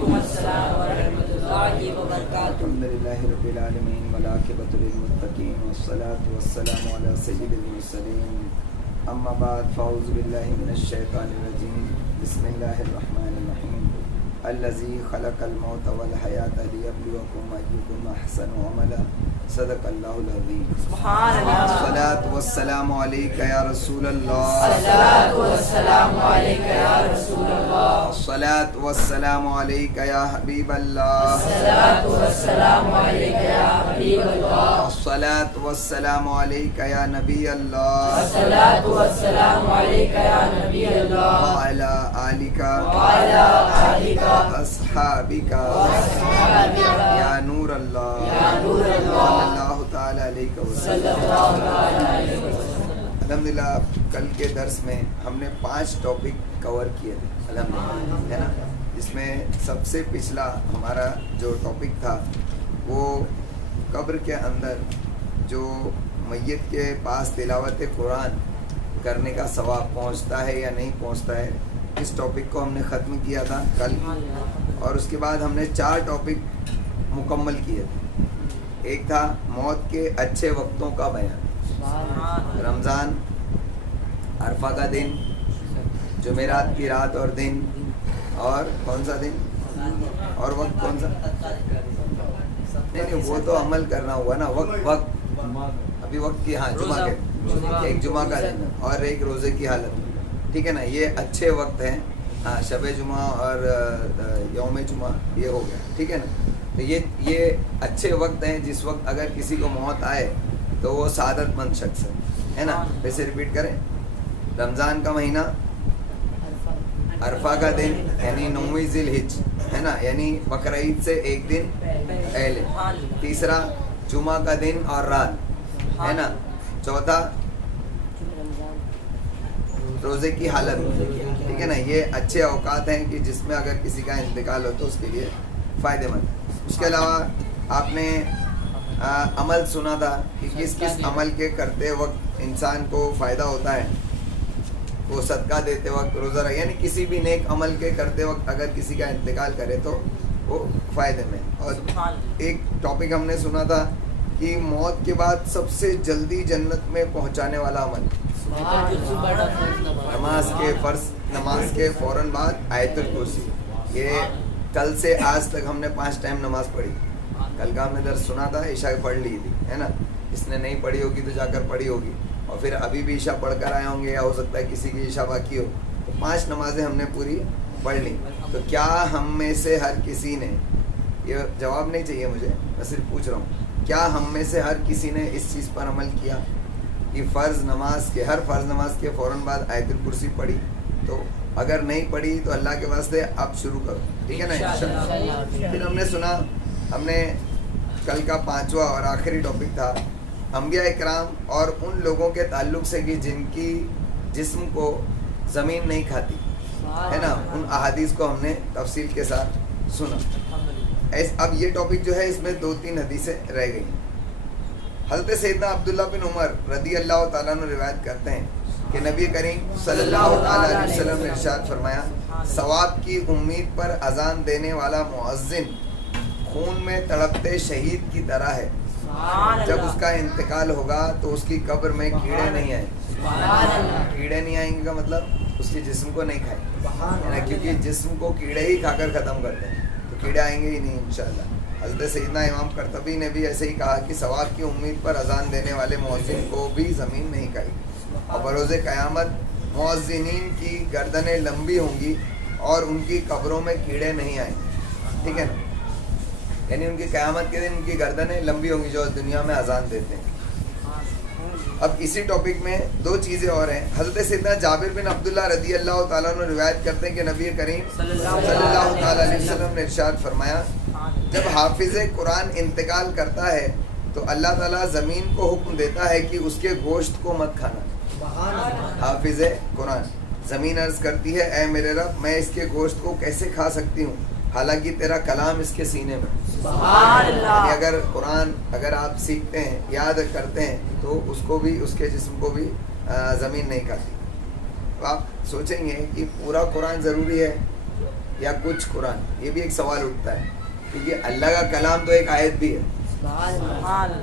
وعلیکم السلام ورحمۃ اللہ وبرکاتہ. الحمدللہ رب العالمین والعاقبۃ للمتقین والصلاة والسلام علی سید المرسلین. اما بعد فاعوذ باللہ من الشیطان الرجیم. بسم اللہ الرحمن الرحیم. الذی خلق الموت والحیاۃ لیبلوکم ایکم احسن عملا. صدق اللہ العظیم. سبحان اللہ. الصلاة والسلام علیکہ یا رسول اللہ. الصلاۃ والسلام علیکہ یا رسول اللہ. الصلاة والسلام علیکہ یا حبیب اللہ. الصلاۃ والسلام علیکہ یا حبیب اللہ. الصلاة والسلام علیکہ یا نبی اللہ. الصلاۃ والسلام علیکہ یا نبی اللہ. وعلی آلک وعلی آلک اصحابک یا نور اللہ یا نور اللہ. صلی اللہ تعالی علیہ وسلم. صلی اللہ تعالی علیہ وسلم. الحمدللہ کل کے درس میں ہم نے 5 ٹاپک کور کیے تھے الحمدللہ، ہے نا. جس میں سب سے پچھلا ہمارا جو ٹاپک تھا وہ قبر کے اندر جو میت کے پاس تلاوت قرآن کرنے کا ثواب پہنچتا ہے یا نہیں پہنچتا ہے، اس ٹاپک کو ہم نے ختم کیا تھا کل. اور اس کے بعد ہم نے 4 ٹاپک مکمل کیے تھے. ایک تھا موت کے اچھے وقتوں کا بیان، رمضان، عرفہ کا دن، جمعرات کی رات اور دن، اور کون سا دن اور وقت کون سا؟ نہیں وہ تو عمل کرنا ہوا نا. وقت ابھی وقت کی، ہاں جمعہ کے، ایک جمعہ کا دن اور ایک روزے کی حالت، ٹھیک ہے نا. یہ اچھے وقت ہیں. ہاں شب جمعہ اور یوم جمعہ یہ ہو گیا، ٹھیک ہے نا. تو یہ اچھے وقت ہیں جس وقت اگر کسی کو موت آئے تو وہ سعادت مند شخص ہے نا. ویسے ریپیٹ کریں. رمضان کا مہینہ، عرفہ کا دن یعنی 9ویں ذی الحج، ہے نا، یعنی بقر عید سے ایک دن پہلے. تیسرا جمعہ کا دن اور رات، ہے نا. چوتھا روزے کی حالت، ٹھیک ہے نا. یہ اچھے اوقات ہیں کہ جس میں اگر کسی کا انتقال ہو تو اس کے لیے فائدہ مند. اس کے علاوہ آپ نے عمل سنا تھا کہ کس کس عمل کے کرتے وقت انسان کو فائدہ ہوتا ہے. وہ صدقہ دیتے وقت، روزہ رکھ، یعنی کسی بھی نیک عمل کے کرتے وقت اگر کسی کا انتقال کرے تو وہ فائدے میں. اور ایک ٹاپک ہم نے سنا تھا کہ موت کے بعد سب سے جلدی جنت میں پہنچانے والا عمل، نماز کے فوراً بعد آیت الکرسی. یہ کل سے آج تک ہم نے 5 ٹائم نماز پڑھی. کل کا ہم نے درس سنا تھا، عشاء پڑھ لی تھی، ہے نا. اس نے نہیں پڑھی ہوگی تو جا کر پڑھی ہوگی، اور پھر ابھی بھی عشاء پڑھ کر آئے ہوں گے، یا ہو سکتا ہے کسی کی عشاء باقی ہو. تو 5 نمازیں ہم نے پوری پڑھ لی. تو کیا ہم میں سے ہر کسی نے، یہ جواب نہیں چاہیے مجھے، میں صرف پوچھ رہا ہوں، کیا ہم میں سے ہر کسی نے اس چیز پر عمل کیا کہ فرض نماز کے، ہر فرض نماز کے فوراً بعد آیت الکرسی پڑھی؟ تو اگر نہیں پڑھی تو اللہ کے واسطے آپ شروع کرو، ٹھیک ہے نا، انشاءاللہ. پھر ہم نے سنا، ہم نے کل کا 5واں اور آخری ٹاپک تھا انبیاء اکرام اور ان لوگوں کے تعلق سے کہ جن کی جسم کو زمین نہیں کھاتی، ہے نا. ان احادیث کو ہم نے تفصیل کے ساتھ سنا. اب یہ ٹاپک جو ہے اس میں 2-3 حدیثیں رہ گئی. حضرت سیدنا عبداللہ بن عمر رضی اللہ تعالیٰ عنہ روایت کرتے ہیں کہ نبی کریم صلی اللہ تعالیٰ علیہ وسلم نے ارشاد فرمایا، ثواب کی امید پر اذان دینے والا مؤذن خون میں تڑپتے شہید کی طرح ہے. جب اس کا انتقال ہوگا تو اس کی قبر میں کیڑے نہیں آئیں. کیڑے نہیں آئیں گے کا مطلب اس کے جسم کو نہیں کھائیں، کیونکہ جسم کو کیڑے ہی کھا کر ختم کرتے ہیں، تو کیڑے آئیں گے ہی نہیں انشاءاللہ. حضرت سیدنا امام قرطبی نے بھی ایسے ہی کہا کہ ثواب کی امید پر اذان دینے والے مؤذن کو بھی زمین نہیں کھائے گی، اور بروز قیامت مؤذنین کی گردنیں لمبی ہوں گی اور ان کی قبروں میں کیڑے نہیں آئیں گے، ٹھیک ہے نا. یعنی ان کی قیامت کے دن ان کی گردنیں لمبی ہوں گی جو دنیا میں اذان دیتے ہیں. اب اسی ٹاپک میں 2 چیزیں اور ہیں. حضرت سیدنا جابر بن عبداللہ رضی اللہ تعالیٰ عنہ روایت کرتے ہیں کہ نبی کریم صلی اللہ تعالیٰ علیہ وسلم نے ارشاد فرمایا، جب حافظ قرآن انتقال کرتا ہے تو اللہ تعالیٰ زمین کو حکم دیتا ہے کہ اس کے گوشت کو مت کھانا. حافظ قرآن، زمین عرض کرتی ہے، اے میرے رب، میں اس کے گوشت کو کیسے کھا سکتی ہوں حالانکہ تیرا کلام اس کے سینے میں. سبحان اللہ. یعنی اگر قرآن اگر آپ سیکھتے ہیں، یاد کرتے ہیں، تو اس کو بھی، اس کے جسم کو بھی زمین نہیں کھاتی. تو آپ سوچیں گے کہ پورا قرآن ضروری ہے، یا کچھ قرآن؟ یہ بھی ایک سوال اٹھتا ہے، کیونکہ اللہ کا کلام تو ایک آیت بھی ہے.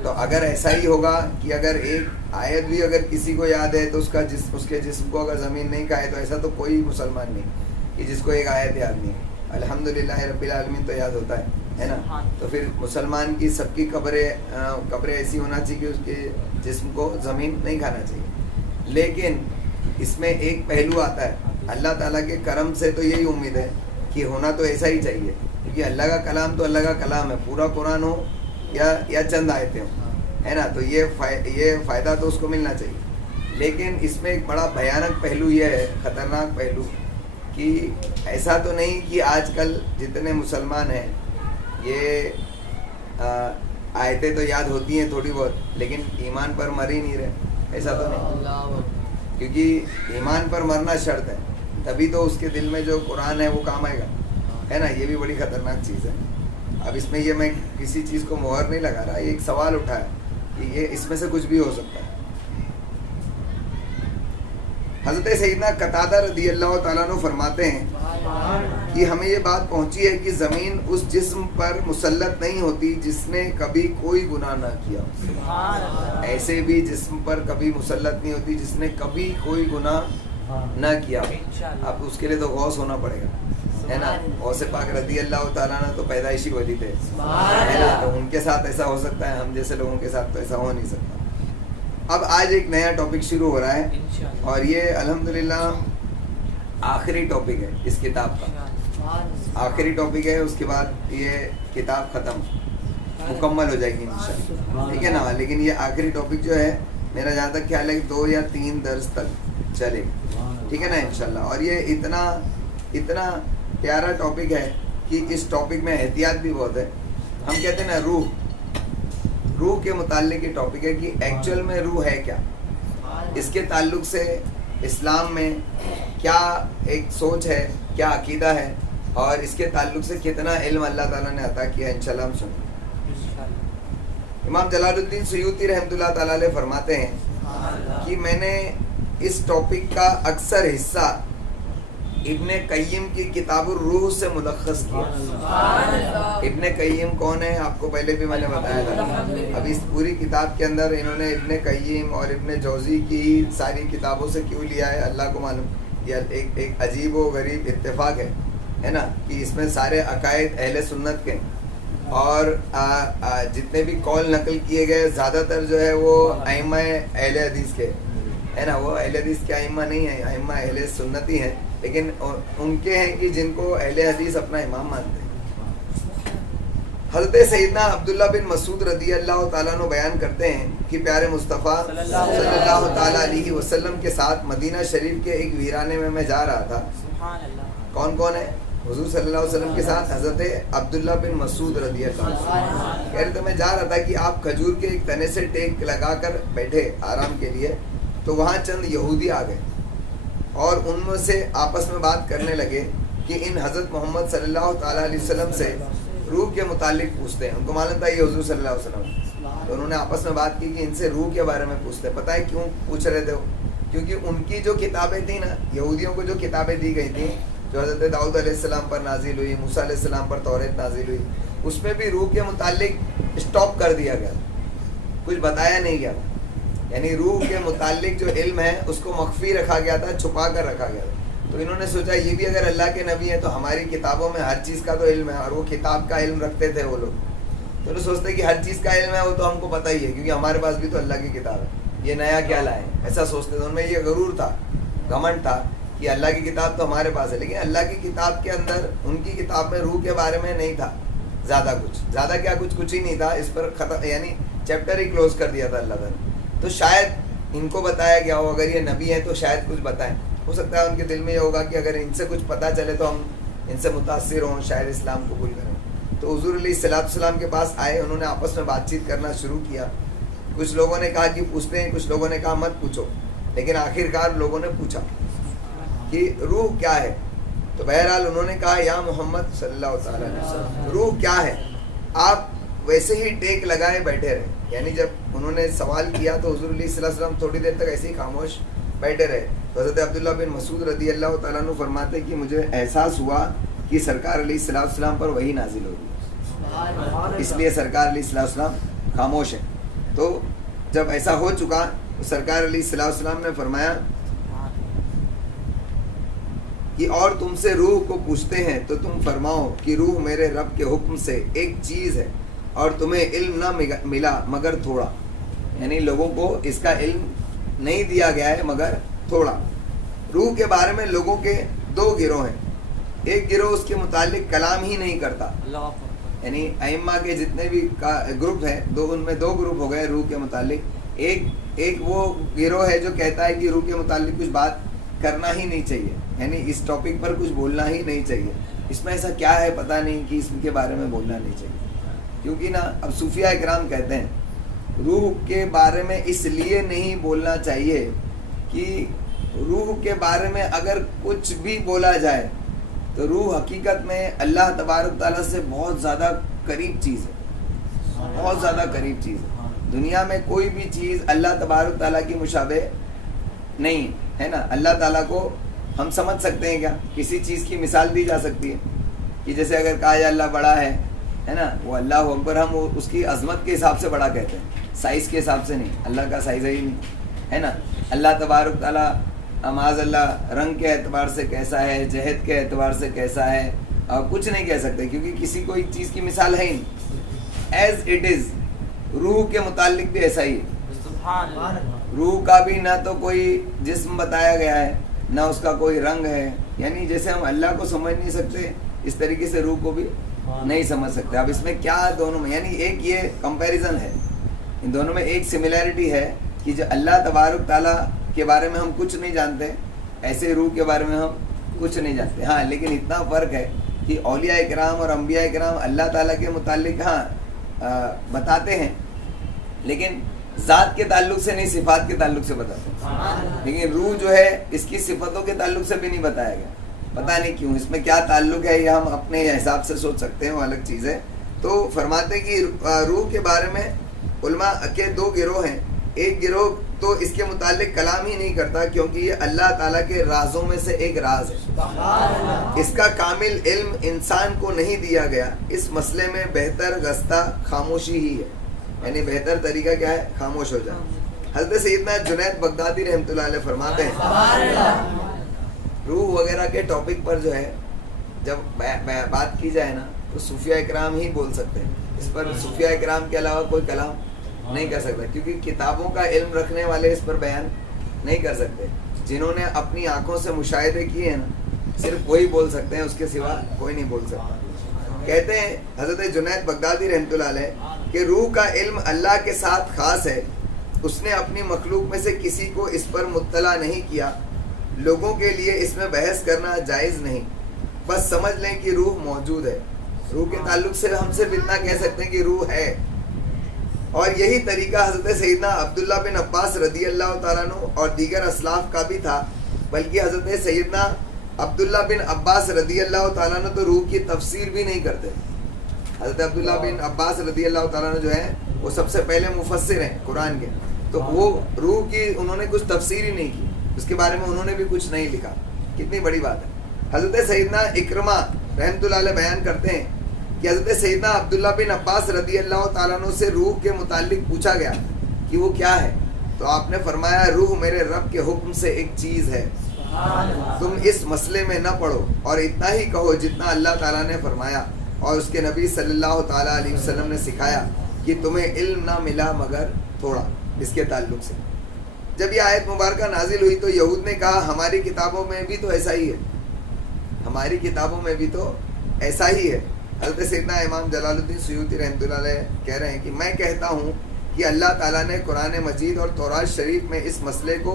تو اگر ایسا ہی ہوگا کہ اگر ایک آیت بھی اگر کسی کو یاد ہے تو اس کے جسم کو اگر زمین نہیں کھائے، تو ایسا تو کوئی مسلمان نہیں کہ جس کو ایک آیت یاد نہیں ہے. الحمدللہ رب العالمین تو یاد ہوتا ہے نا. تو پھر مسلمان کی سب کی قبریں ایسی ہونا چاہیے کہ اس کے جسم کو زمین نہیں کھانا چاہیے. لیکن اس میں ایک پہلو آتا ہے، اللہ تعالیٰ کے کرم سے تو یہی امید ہے کہ ہونا تو ایسا ہی چاہیے، کیونکہ اللہ کا کلام تو اللہ کا کلام ہے، پورا قرآن ہو یا چند آیتیں ہوں، ہے نا. تو یہ فائدہ تو اس کو ملنا چاہیے. لیکن اس میں ایک بڑا بھیانک پہلو یہ ہے، خطرناک پہلو، کہ ایسا تو نہیں کہ آج کل جتنے مسلمان ہیں یہ آیتیں تو یاد ہوتی ہیں تھوڑی بہت، لیکن ایمان پر مر ہی نہیں رہے. ایسا تو نہیں، کیونکہ ایمان پر مرنا شرط ہے، تبھی تو اس کے دل میں جو قرآن ہے وہ کام آئے گا، ہے نا. یہ بھی بڑی خطرناک چیز ہے. اب اس میں یہ میں کسی چیز کو مہر نہیں لگا رہا، یہ ایک سوال اٹھا ہے کہ یہ اس میں سے کچھ بھی ہو سکتا ہے. حضرت سیدنا قتادہ رضی اللہ تعالیٰ عنہ فرماتے ہیں کہ ہمیں یہ بات پہنچی ہے کہ زمین اس جسم پر مسلط نہیں ہوتی جس نے کبھی کوئی گناہ نہ کیا. ایسے بھی جسم پر کبھی مسلط نہیں ہوتی جس نے کبھی کوئی گناہ نہ کیا. اب اس کے لیے تو غوث ہونا پڑے گا، ہے نا. غوث پاک رضی اللہ تعالیٰ عنہ تو پیدائشی ولی تھے، ہے نا. تو ان کے ساتھ ایسا ہو سکتا ہے، ہم جیسے لوگوں کے ساتھ تو ایسا ہو نہیں سکتا. اب آج ایک نیا ٹاپک شروع ہو رہا ہے، اور یہ الحمدللہ آخری ٹاپک ہے اس کتاب کا. آخری ٹاپک ہے، اس کے بعد یہ کتاب ختم مکمل ہو جائے گی انشاءاللہ، ٹھیک ہے نا. لیکن یہ آخری ٹاپک جو ہے میرا جہاں تک خیال ہے 2 یا 3 درس تک چلے، ٹھیک ہے نا انشاءاللہ. اور یہ اتنا پیارا ٹاپک ہے کہ اس ٹاپک میں احتیاط بھی بہت ہے. ہم کہتے ہیں نا روح کے متعلق یہ ٹاپک ہے کہ ایکچوئل میں روح ہے کیا، اس کے تعلق سے اسلام میں کیا ایک سوچ ہے، کیا عقیدہ ہے، اور اس کے تعلق سے کتنا علم اللہ تعالیٰ نے عطا کیا. انشاءاللہ ہم سنیں. امام جلال الدین سیوطی رحمۃ اللہ تعالیٰ علیہ فرماتے ہیں کہ میں نے اس ٹاپک کا اکثر حصہ ابن قیم کی کتاب الروح سے ملخص کیا. ابن قیم کون ہے آپ کو پہلے بھی میں نے بتایا تھا. اب اس پوری کتاب کے اندر انہوں نے ابن قیم اور ابن جوزی کی ساری کتابوں سے کیوں لیا ہے اللہ کو معلوم. یہ ایک عجیب و غریب اتفاق ہے نا کہ اس میں سارے عقائد اہل سنت کے اور جتنے بھی قول نقل کیے گئے زیادہ تر جو ہے وہ ائمہ اہل حدیث کے، ہے نا. وہ اہل حدیث کے ائمہ نہیں ہیں، ائمہ اہل سنتی ہیں، لیکن ان کے ہیں کہ جن کو اہل حدیث اپنا امام مانتے ہیں. حضرت سیدنا عبداللہ بن مسعود رضی اللہ تعالیٰ عنہ بیان کرتے ہیں کہ پیارے مصطفیٰ صلی اللہ تعالیٰ علیہ وسلم کے ساتھ مدینہ شریف کے ایک ویرانے میں جا رہا تھا. کون ہے؟ حضور صلی اللہ علیہ وسلم کے ساتھ حضرت عبداللہ بن مسعود رضی اللہ عنہ. کہہ رہے تھے میں جا رہا تھا کہ آپ کھجور کے ایک تنے سے ٹیک لگا کر بیٹھے آرام کے لیے، تو وہاں چند یہودی آ گئے اور ان میں سے آپس میں بات کرنے لگے کہ ان حضرت محمد صلی اللہ تعالیٰ علیہ وسلم سے روح کے متعلق پوچھتے ہیں. ان کو معلوم تھا یہ حضور صلی اللہ علیہ وسلم، تو انہوں نے آپس میں بات کی کہ ان سے روح کے بارے میں پوچھتے ہیں. پتہ ہے کیوں پوچھ رہے تھے وہ؟ کیونکہ ان کی جو کتابیں تھیں نا، یہودیوں کو جو کتابیں دی گئی تھیں جو حضرت داؤد علیہ السلام پر نازل ہوئی، موسیٰ علیہ السلام پر توریت نازل ہوئی، اس میں بھی روح کے متعلق اسٹاپ کر دیا گیا، کچھ بتایا نہیں گیا. یعنی روح کے متعلق جو علم ہے اس کو مخفی رکھا گیا تھا، چھپا کر رکھا گیا تھا. تو انہوں نے سوچا یہ بھی اگر اللہ کے نبی ہیں تو ہماری کتابوں میں ہر چیز کا تو علم ہے، اور وہ کتاب کا علم رکھتے تھے وہ لوگ. تو انہوں سوچتے کہ ہر چیز کا علم ہے وہ تو ہم کو پتہ ہی ہے کیونکہ ہمارے پاس بھی تو اللہ کی کتاب ہے، یہ نیا کیا لائے، ایسا سوچتے تھے. ان میں یہ غرور تھا، گھمنڈ تھا کہ اللہ کی کتاب تو ہمارے پاس ہے. لیکن اللہ کی کتاب کے اندر ان کی کتاب میں روح کے بارے میں نہیں تھا زیادہ کچھ ہی نہیں تھا. اس پر ختم، یعنی چیپٹر ہی کلوز کر دیا تھا اللہ تعالیٰ. تو شاید ان کو بتایا گیا ہو، اگر یہ نبی ہیں تو شاید کچھ بتائیں. ہو سکتا ہے ان کے دل میں یہ ہوگا کہ اگر ان سے کچھ پتہ چلے تو ہم ان سے متاثر ہوں، شاید اسلام قبول کریں. تو حضور علیہ السلام کے پاس آئے، انہوں نے آپس میں بات چیت کرنا شروع کیا. کچھ لوگوں نے کہا کہ پوچھتے ہیں، کچھ لوگوں نے کہا مت پوچھو. لیکن آخرکار لوگوں نے پوچھا کہ روح کیا ہے. تو بہرحال انہوں نے کہا یا محمد صلی اللہ تعالیٰ علیہ وسلم، روح کیا ہے؟ آپ ویسے ہی ٹیک لگائے بیٹھے رہے. یعنی جب انہوں نے سوال کیا تو حضور علیہ السلام تھوڑی دیر تک ایسے ہی خاموش بیٹھے رہے. تو حضرت عبداللہ بن مسعود رضی اللہ تعالیٰ عنہ فرماتے کہ مجھے احساس ہوا کہ سرکار علیہ السلام پر وہی نازل ہو رہی ہے، اس لیے سرکار علیہ السلام خاموش ہے. تو جب ایسا ہو چکا تو سرکار علیہ السلام نے فرمایا کہ اور تم سے روح کو پوچھتے ہیں تو تم فرماؤ کہ روح میرے رب کے حکم سے ایک چیز ہے اور تمہیں علم نہ ملا مگر تھوڑا. یعنی لوگوں کو اس کا علم نہیں دیا گیا ہے مگر تھوڑا. روح کے بارے میں لوگوں کے دو گروہ ہیں. ایک گروہ اس کے متعلق کلام ہی نہیں کرتا، یعنی ائمہ کے جتنے بھی گروپ ہیں ان میں دو گروپ ہو گئے روح کے متعلق. ایک وہ گروہ ہے جو کہتا ہے کہ روح کے متعلق کچھ بات کرنا ہی نہیں چاہیے، یعنی اس ٹاپک پر کچھ بولنا ہی نہیں چاہیے. اس میں ایسا کیا ہے پتہ نہیں کہ اس کے بارے میں بولنا نہیں چاہیے. کیونکہ نا اب صوفیہ کرام کہتے ہیں روح کے بارے میں اس لیے نہیں بولنا چاہیے کہ روح کے بارے میں اگر کچھ بھی بولا جائے تو روح حقیقت میں اللہ تبارک تعالیٰ سے بہت زیادہ قریب چیز ہے، بہت زیادہ قریب چیز ہے. دنیا میں کوئی بھی چیز اللہ تبارک تعالیٰ کی مشابہ نہیں ہے نا. اللہ تعالیٰ کو ہم سمجھ سکتے ہیں کیا؟ کسی چیز کی مثال دی جا سکتی ہے کہ جیسے اگر کہا جائے اللہ بڑا ہے نا، وہ اللہ اکبر ہم اس کی عظمت کے حساب سے بڑا کہتے ہیں، سائز کے حساب سے نہیں. اللہ کا سائز ہی نہیں ہے نا. اللہ تبارک تعالیٰ معاذ اللہ رنگ کے اعتبار سے کیسا ہے، جہت کے اعتبار سے کیسا ہے، اور کچھ نہیں کہہ سکتے کیونکہ کسی کو ایک چیز کی مثال ہے ہی نہیں. ایز اٹ از روح کے متعلق بھی ایسا ہی ہے. روح کا بھی نہ تو کوئی جسم بتایا گیا ہے نہ اس کا کوئی رنگ ہے. یعنی جیسے ہم اللہ کو سمجھ نہیں سکتے اس طریقے سے روح کو بھی نہیں سمجھ سکتے. اب اس میں کیا دونوں میں، یعنی ایک یہ کمپیریزن ہے، ان دونوں میں ایک سملیرٹی ہے کہ جو اللہ تبارک تعالیٰ کے بارے میں ہم کچھ نہیں جانتے ایسے روح کے بارے میں ہم کچھ نہیں جانتے. ہاں لیکن اتنا فرق ہے کہ اولیاء کرام اور انبیاء کرام اللہ تعالیٰ کے متعلق بتاتے ہیں لیکن ذات کے تعلق سے نہیں، صفات کے تعلق سے بتاتے ہیں. لیکن روح جو ہے اس کی صفتوں کے تعلق سے بھی نہیں بتایا گیا. پتہ نہیں کیوں، اس میں کیا تعلق ہے یہ ہم اپنے حساب سے سوچ سکتے ہیں، وہ الگ چیز ہے. تو فرماتے کہ روح کے بارے میں علماء کے دو گروہ ہیں. ایک گروہ تو اس کے متعلق کلام ہی نہیں کرتا کیونکہ یہ اللہ تعالیٰ کے رازوں میں سے ایک راز ہے. اس کا کامل علم انسان کو نہیں دیا گیا. اس مسئلے میں بہتر گستہ خاموشی ہی ہے، یعنی بہتر طریقہ کیا ہے؟ خاموش ہو جائے. حضرت سیدنا جنید بغدادی رحمۃ اللہ علیہ فرماتے ہیں روح وغیرہ کے ٹاپک پر جو ہے جب بات کی جائے نا تو صوفیہ اکرام ہی بول سکتے ہیں. اس پر صوفیہ اکرام کے علاوہ کوئی کلام نہیں کر سکتا کیونکہ کتابوں کا علم رکھنے والے اس پر بیان نہیں کر سکتے. جنہوں نے اپنی آنکھوں سے مشاہدے کیے ہیں نا صرف وہی بول سکتے ہیں، اس کے سوا کوئی نہیں بول سکتا. کہتے ہیں حضرت جنید بغدادی رحمۃ اللہ علیہ کہ روح کا علم اللہ کے ساتھ خاص ہے. اس نے اپنی مخلوق میں سے کسی کو اس پر مطلع نہیں کیا. لوگوں کے لیے اس میں بحث کرنا جائز نہیں. بس سمجھ لیں کہ روح موجود ہے. روح کے تعلق سے ہم صرف اتنا کہہ سکتے ہیں کہ روح ہے. اور یہی طریقہ حضرت سیدنا عبداللہ بن عباس رضی اللہ تعالیٰ عنہ اور دیگر اسلاف کا بھی تھا. بلکہ حضرت سیدنا عبداللہ بن عباس رضی اللہ تعالیٰ عنہ تو روح کی تفسیر بھی نہیں کرتے. حضرت عبداللہ بن عباس رضی اللہ تعالیٰ عنہ جو ہے وہ سب سے پہلے مفسر ہیں قرآن کے. تو وہ روح کی انہوں نے کچھ تفسیر ہی نہیں کی، اس کے بارے میں انہوں نے بھی کچھ نہیں لکھا. کتنی بڑی بات ہے. حضرت سیدنا اکرمہ رحمۃ اللہ علیہ بیان کرتے ہیں کہ حضرت سیدنا عبداللہ بن عباس رضی اللہ تعالیٰ عنہ سے روح کے متعلق پوچھا گیا کہ وہ کیا ہے تو آپ نے فرمایا روح میرے رب کے حکم سے ایک چیز ہے. تم اس مسئلے میں نہ پڑو اور اتنا ہی کہو جتنا اللہ تعالیٰ نے فرمایا اور اس کے نبی صلی اللہ تعالیٰ علیہ وسلم نے سکھایا کہ تمہیں علم نہ ملا مگر تھوڑا. اس کے تعلق سے جب یہ آیت مبارکہ نازل ہوئی تو یہود نے کہا ہماری کتابوں میں بھی تو ایسا ہی ہے، ہماری کتابوں میں بھی تو ایسا ہی ہے. حضرت سیدنا امام جلال الدین سیوطی رحمۃ اللہ علیہ کہہ رہے ہیں کہ میں کہتا ہوں کہ اللہ تعالیٰ نے قرآن مجید اور تورات شریف میں اس مسئلے کو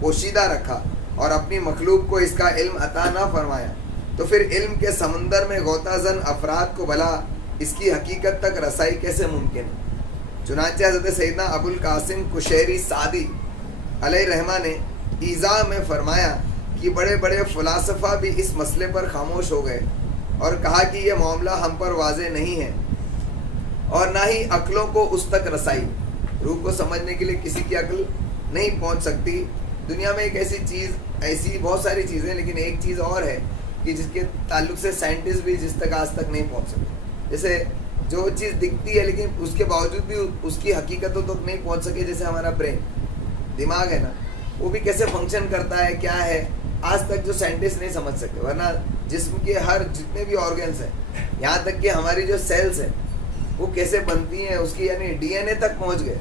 پوشیدہ رکھا اور اپنی مخلوق کو اس کا علم عطا نہ فرمایا تو پھر علم کے سمندر میں غوطہ زن افراد کو بھلا اس کی حقیقت تک رسائی کیسے ممکن ہے. چنانچہ حضرت سیدنا ابو القاسم کشیری سعدی علیہ رحمہ نے ایذا میں فرمایا کہ بڑے بڑے فلاسفہ بھی اس مسئلے پر خاموش ہو گئے اور کہا کہ یہ معاملہ ہم پر واضح نہیں ہے اور نہ ہی عقلوں کو اس تک رسائی. روح کو سمجھنے کے لیے کسی کی عقل نہیں پہنچ سکتی. دنیا میں ایک ایسی چیز، ایسی بہت ساری چیزیں، لیکن ایک چیز اور ہے کہ کہ جس کے تعلق سے سائنٹسٹ بھی جس تک آج تک نہیں پہنچ سکے. جیسے جو چیز دکھتی ہے لیکن اس کے باوجود بھی اس کی حقیقتوں تک نہیں پہنچ سکے, جیسے ہمارا برین, دماغ ہے نا, وہ بھی کیسے فنکشن کرتا ہے, کیا ہے, آج تک جو سائنٹسٹ نہیں سمجھ سکتے. ورنہ جسم کے ہر جتنے بھی آرگنس ہیں, یہاں تک کہ ہماری جو سیلز ہیں وہ کیسے بنتی ہیں, اس کی یعنی ڈی این اے تک پہنچ گئے,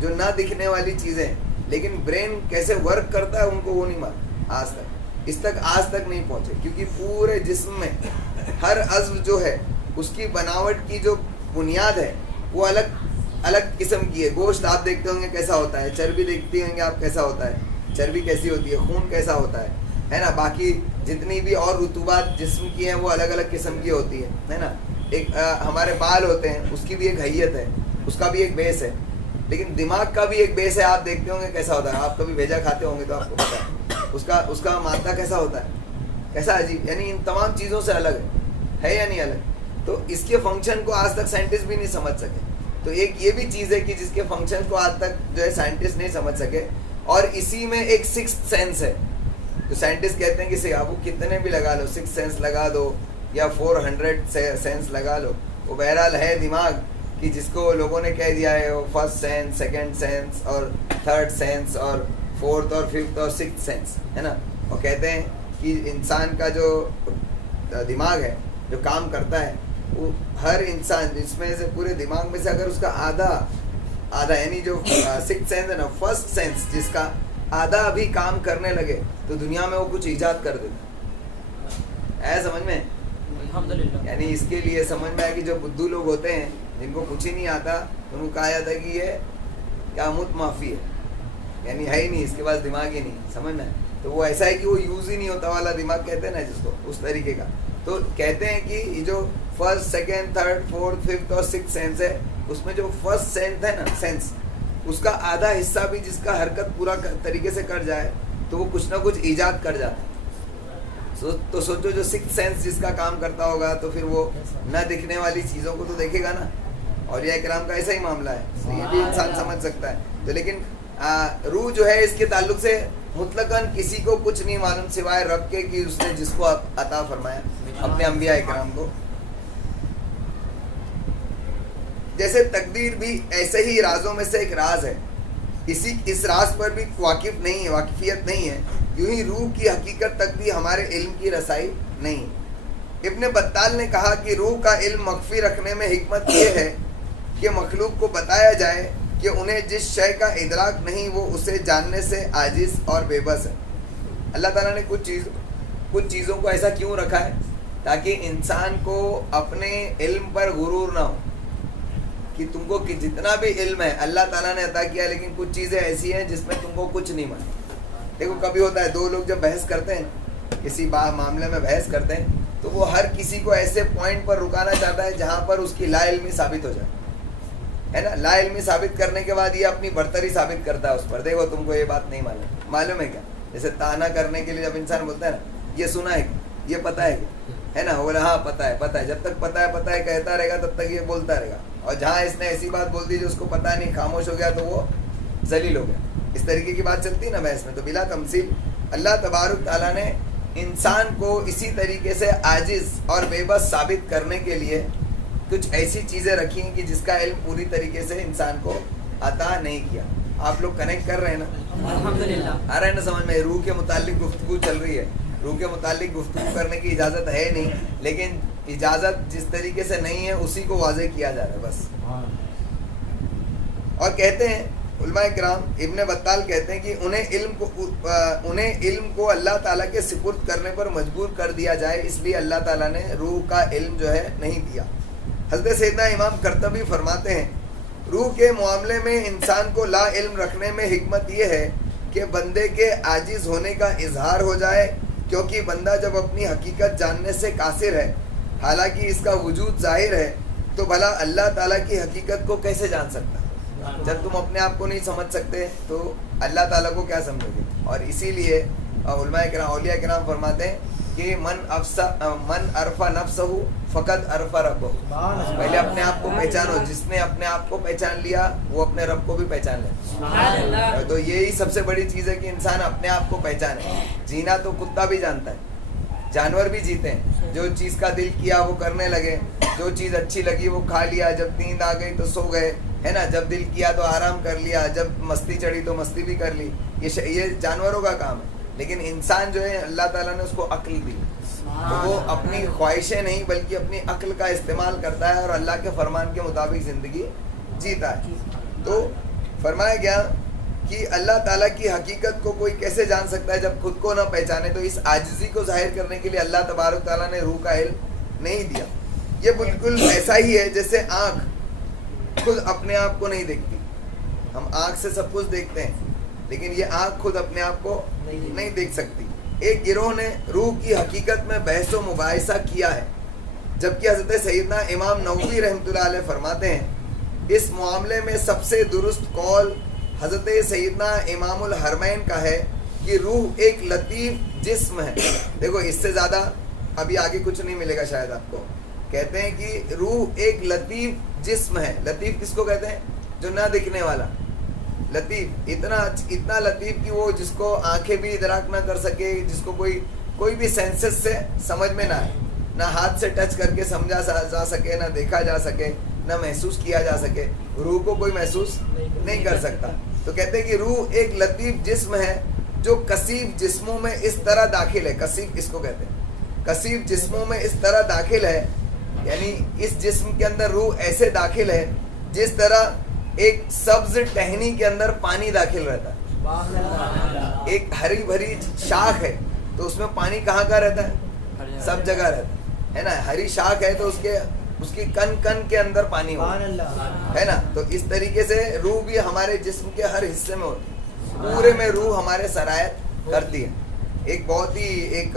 جو نہ دکھنے والی چیزیں ہیں. لیکن برین کیسے ورک کرتا ہے ان کو وہ نہیں معلوم آج تک, اس تک آج تک نہیں پہنچے, کیونکہ پورے جسم میں ہر عضو جو ہے اس کی بناوٹ کی جو بنیاد ہے وہ الگ الگ قسم کی ہے. گوشت آپ دیکھتے ہوں گے کیسا ہوتا ہے, چربی دیکھتے ہوں گے آپ کیسا ہوتا ہے, چربی کیسی ہوتی ہے, خون کیسا ہوتا ہے نا. باقی جتنی بھی اور رطوبات جسم کی ہیں وہ الگ الگ قسم کی ہوتی ہے نا. ایک ہمارے بال ہوتے ہیں, اس کی بھی ایک حیت ہے, اس کا بھی ایک بیس ہے. لیکن دماغ کا بھی ایک بیس ہے, آپ دیکھتے ہوں گے کیسا ہوتا ہے. آپ کبھی بھیجا کھاتے ہوں گے تو آپ کو پتا ہے اس کا مادہ کیسا ہوتا ہے, کیسا عجیب, یعنی ان تمام چیزوں سے الگ ہے یا نہیں الگ. تو اس کے فنکشن کو آج تک سائنٹسٹ بھی نہیں سمجھ سکے. تو ایک یہ بھی چیز ہے کہ جس کے فنکشن کو آج تک جو ہے سائنٹسٹ نہیں سمجھ سکے. اور اسی میں ایک سکس سینس ہے, تو سائنٹسٹ کہتے ہیں کہ آپ وہ کتنے بھی لگا لو, سکس سینس لگا دو یا 400 سینس لگا لو, وہ بہرحال ہے دماغ کہ جس کو لوگوں نے کہہ دیا ہے وہ فرسٹ سینس, سیکنڈ سینس اور تھرڈ سینس اور فورتھ اور ففتھ اور سکس سینس ہے نا. اور کہتے ہیں کہ انسان کا جو دماغ ہے جو کام کرتا ہے وہ ہر انسان جس میں سے پورے دماغ میں سے اگر اس کا آدھا یعنی جو سکس سینس ہے نا, فرسٹ سینس جس کا آدھا ابھی کام کرنے لگے تو دنیا میں وہ کچھ ایجاد کر دیتا ہے. سمجھ میں الحمدللہ. یعنی اس کے لیے سمجھ میں آیا کہ جو بدھو لوگ ہوتے ہیں جن کو کچھ ہی نہیں آتا ان کو کہا جاتا ہے کہ یہ کیا مت معافی ہے, یعنی ہے ہی نہیں, اس کے پاس دماغ ہی نہیں. سمجھ میں, تو وہ ایسا ہے کہ وہ یوز ہی نہیں ہوتا والا دماغ کہتے ہیں نا جس کو, اس طریقے کا. تو کہتے ہیں کہ یہ جو first second third fourth fifth اور سکس سینس ہے, اس میں جو فرسٹ سینس ہے نا, سینس, اس کا آدھا حصہ بھی جس کا حرکت پورا طریقے سے کر جائے تو وہ کچھ نہ کچھ ایجاد کر جاتا ہے. تو سوچو جو سکس سینس جس کا کام کرتا ہوگا تو پھر وہ نہ دکھنے والی چیزوں کو تو دیکھے گا نا. اولیاء کرام کا ایسا ہی معاملہ ہے, تو یہ بھی انسان سمجھ سکتا ہے. تو لیکن روح جو ہے اس کے تعلق سے مطلقاً کسی کو کچھ نہیں معلوم سوائے رب کے کہ اس نے جس کو عطا فرمایا اپنے انبیاء کرام کو. جیسے تقدیر بھی ایسے ہی رازوں میں سے ایک راز ہے, اس راز پر بھی واقفیت نہیں ہے. یوں ہی روح کی حقیقت تک بھی ہمارے علم کی رسائی نہیں. ابن بطال نے کہا کہ روح کا علم مخفی رکھنے میں حکمت یہ ہے کہ مخلوق کو بتایا جائے کہ انہیں جس شے کا ادراک نہیں وہ اسے جاننے سے عاجز اور بے بس ہے. اللہ تعالیٰ نے کچھ چیزوں کو ایسا کیوں رکھا ہے تاکہ انسان کو اپنے علم پر غرور نہ ہو کہ تم کو جتنا بھی علم ہے اللہ تعالیٰ نے عطا کیا, لیکن کچھ چیزیں ایسی ہیں جس میں تم کو کچھ نہیں معلوم. دیکھو کبھی ہوتا ہے دو لوگ جب بحث کرتے ہیں, کسی معاملے میں بحث کرتے ہیں, تو وہ ہر کسی کو ایسے پوائنٹ پر رکانا چاہتا ہے جہاں پر اس کی لا علمی ثابت ہو جائے, ہے نا. لا علمی ثابت کرنے کے بعد یہ اپنی برتری ثابت کرتا ہے اس پر. دیکھو تم کو یہ بات نہیں معلوم ہے کیا. جیسے تانا کرنے کے لیے جب انسان بولتا ہے نا, یہ سنا ہے یہ پتہ ہے نا, بولا ہاں پتہ ہے. جب تک پتہ ہے کہتا رہے گا تب تک یہ بولتا رہے گا. اور جہاں اس نے ایسی بات بول دی جو اس کو پتہ نہیں, خاموش ہو گیا تو وہ ذلیل ہو گیا. اس طریقے کی بات چلتی ہے نا بحث میں. تو بلا تمثیل اللہ تبارک تعالیٰ نے انسان کو اسی طریقے سے عاجز اور بے بس ثابت کرنے کے لیے کچھ ایسی چیزیں رکھی ہیں کہ جس کا علم پوری طریقے سے انسان کو عطا نہیں کیا. آپ لوگ کنیکٹ کر رہے ہیں نا, الحمدللہ. آ رہا ہے نا سمجھ میں. روح کے متعلق گفتگو چل رہی ہے. روح کے متعلق گفتگو کرنے کی اجازت ہے نہیں, لیکن اجازت جس طریقے سے نہیں ہے اسی کو واضح کیا جا رہا ہے بس. اور کہتے ہیں علماء کرام, ابن بطال کہتے ہیں کہ انہیں علم کو اللہ تعالیٰ کے سپرد کرنے پر مجبور کر دیا جائے, اس لیے اللہ تعالیٰ نے روح کا علم جو ہے نہیں دیا. حضرت سیدنا امام قرطبی فرماتے ہیں روح کے معاملے میں انسان کو لا علم رکھنے میں حکمت یہ ہے کہ بندے کے عاجز ہونے کا اظہار ہو جائے, کیونکہ بندہ جب اپنی حقیقت جاننے سے قاصر ہے حالانکہ اس کا وجود ظاہر ہے, تو بھلا اللہ تعالیٰ کی حقیقت کو کیسے جان سکتا ہے. جب تم اپنے آپ کو نہیں سمجھ سکتے تو اللہ تعالیٰ کو کیا سمجھو گے. اور اسی لیے علماء کرام اولیاء کرام فرماتے ہیں کہ من عرف نفسہ فقط عرف ربہ. پہلے اپنے آپ کو پہچانو, جس نے اپنے آپ کو پہچان لیا وہ اپنے رب کو بھی پہچان لے. تو یہی سب سے بڑی چیز ہے کہ انسان اپنے آپ کو پہچانے. جینا تو کتا بھی جانتا ہے, جانور بھی جیتے ہیں. جو چیز کا دل کیا وہ کرنے لگے, جو چیز اچھی لگی وہ کھا لیا, جب نیند آ گئی تو سو گئے, ہے نا, جب دل کیا تو آرام کر لیا, جب مستی چڑھی تو مستی بھی کر لی. یہ جانوروں کا کام ہے. لیکن انسان جو ہے اللہ تعالیٰ نے اس کو عقل دی, تو وہ اپنی خواہشیں نہیں بلکہ اپنی عقل کا استعمال کرتا ہے اور اللہ کے فرمان کے مطابق زندگی جیتا ہے. تو فرمایا گیا کہ اللہ تعالیٰ کی حقیقت کو کوئی کیسے جان سکتا ہے جب خود کو نہ پہچانے. تو اس عاجزی کو ظاہر کرنے کے لیے اللہ تبارک تعالیٰ نے روح کا علم نہیں دیا. یہ بالکل ایسا ہی ہے جیسے آنکھ خود اپنے آپ کو نہیں دیکھتی. ہم آنکھ سے سب کچھ دیکھتے ہیں لیکن یہ آنکھ خود اپنے آپ کو نہیں دیکھ سکتی. ایک گروہ نے روح کی حقیقت میں بحث و مباحثہ کیا ہے, جبکہ حضرت سیدنا امام نووی رحمۃ اللہ علیہ فرماتے ہیں اس معاملے میں سب سے درست قول حضرت سیدنا امام الحرمین کا ہے کہ روح ایک لطیف جسم ہے. دیکھو اس سے زیادہ ابھی آگے کچھ نہیں ملے گا شاید آپ کو. کہتے ہیں کہ روح ایک لطیف جسم ہے. لطیف کس کو کہتے ہیں؟ جو نہ دکھنے والا. لطیف اتنا لطیف کہ وہ جس کو آنکھیں بھی ادراک نہ کر سکے, جس کو کوئی بھی سینسز سے سمجھ میں نہ آئے, نہ ہاتھ سے ٹچ کر کے سمجھا جا سکے, نہ دیکھا جا سکے, نہ محسوس کیا جا سکے. روح کو کوئی محسوس نہیں کر سکتا. تو کہتے ہیں کہ روح ایک لطیف جسم ہے جو کثیف جسموں میں اس طرح داخل ہے. کثیف اس کو کہتے ہیں, کثیف جسموں میں اس طرح داخل ہے, یعنی اس جسم کے اندر روح ایسے داخل ہے جس طرح ایک سبز ٹہنی کے اندر پانی داخل رہتا ہے. ایک ہری بھری شاخ ہے تو اس میں پانی کہاں کا رہتا ہے؟ سب جگہ رہتا ہے نا. ہری شاخ ہے تو اس کی کن کن کے اندر پانی ہوتا ہے نا. تو اس طریقے سے روح بھی ہمارے جسم کے ہر حصے میں ہوتی ہے, پورے میں روح ہمارے سرایت کرتی ہے. ایک بہت ہی ایک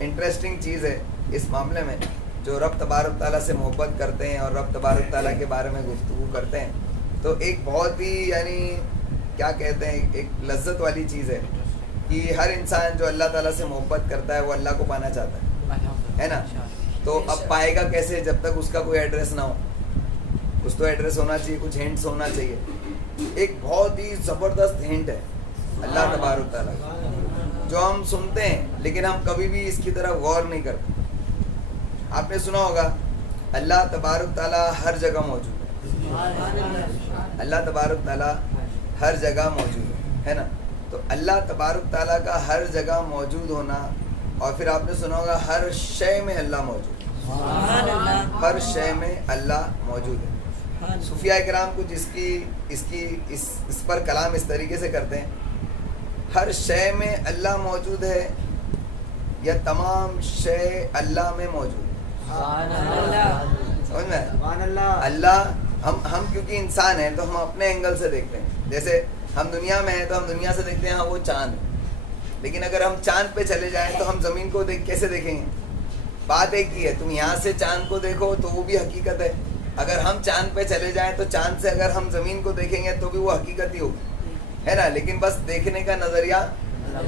انٹرسٹنگ چیز ہے اس معاملے میں, جو رب تبارک تعالیٰ سے محبت کرتے ہیں اور رب تبارک تعالیٰ کے بارے میں گفتگو کرتے ہیں, تو ایک بہت ہی یعنی کیا کہتے ہیں ایک لذت والی چیز ہے کہ ہر انسان جو اللہ تعالیٰ سے محبت کرتا ہے وہ اللہ کو پانا چاہتا ہے نا. تو اب پائے گا کیسے جب تک اس کا کوئی ایڈریس نہ ہو؟ کچھ تو ایڈریس ہونا چاہیے, کچھ ہنٹس ہونا چاہیے. ایک بہت ہی زبردست ہنٹ ہے اللہ تبارک تعالیٰ جو ہم سنتے ہیں لیکن ہم کبھی بھی اس کی طرف غور نہیں کرتے. آپ نے سنا ہوگا اللہ تبارک تعالیٰ ہر جگہ موجود ہے. اللہ تبارک تعالیٰ ہر جگہ موجود ہے نا. تو اللہ تبارک تعالیٰ کا ہر جگہ موجود ہونا, اور پھر آپ نے سنا ہوگا ہر شے میں اللہ موجود ہے. ہر شے میں اللہ موجود ہے. صوفیاء کرام کچھ اس پر کلام اس طریقے سے کرتے ہیں, ہر شے میں اللہ موجود ہے یا تمام شے اللہ میں موجود ہے. سمجھ میں اللہ ہم کیونکہ انسان ہیں تو ہم اپنے اینگل سے دیکھتے ہیں. جیسے ہم دنیا میں ہیں تو ہم دنیا سے دیکھتے ہیں ہاں وہ چاند ہے, لیکن اگر ہم چاند پہ چلے جائیں تو ہم زمین کو کیسے دیکھیں گے؟ بات ایک ہی ہے, تم یہاں سے چاند کو دیکھو تو وہ بھی حقیقت ہے. اگر ہم چاند پہ چلے جائیں تو چاند سے اگر ہم زمین کو دیکھیں گے تو بھی وہ حقیقت ہی ہوگی, ہے نا. لیکن بس دیکھنے کا نظریہ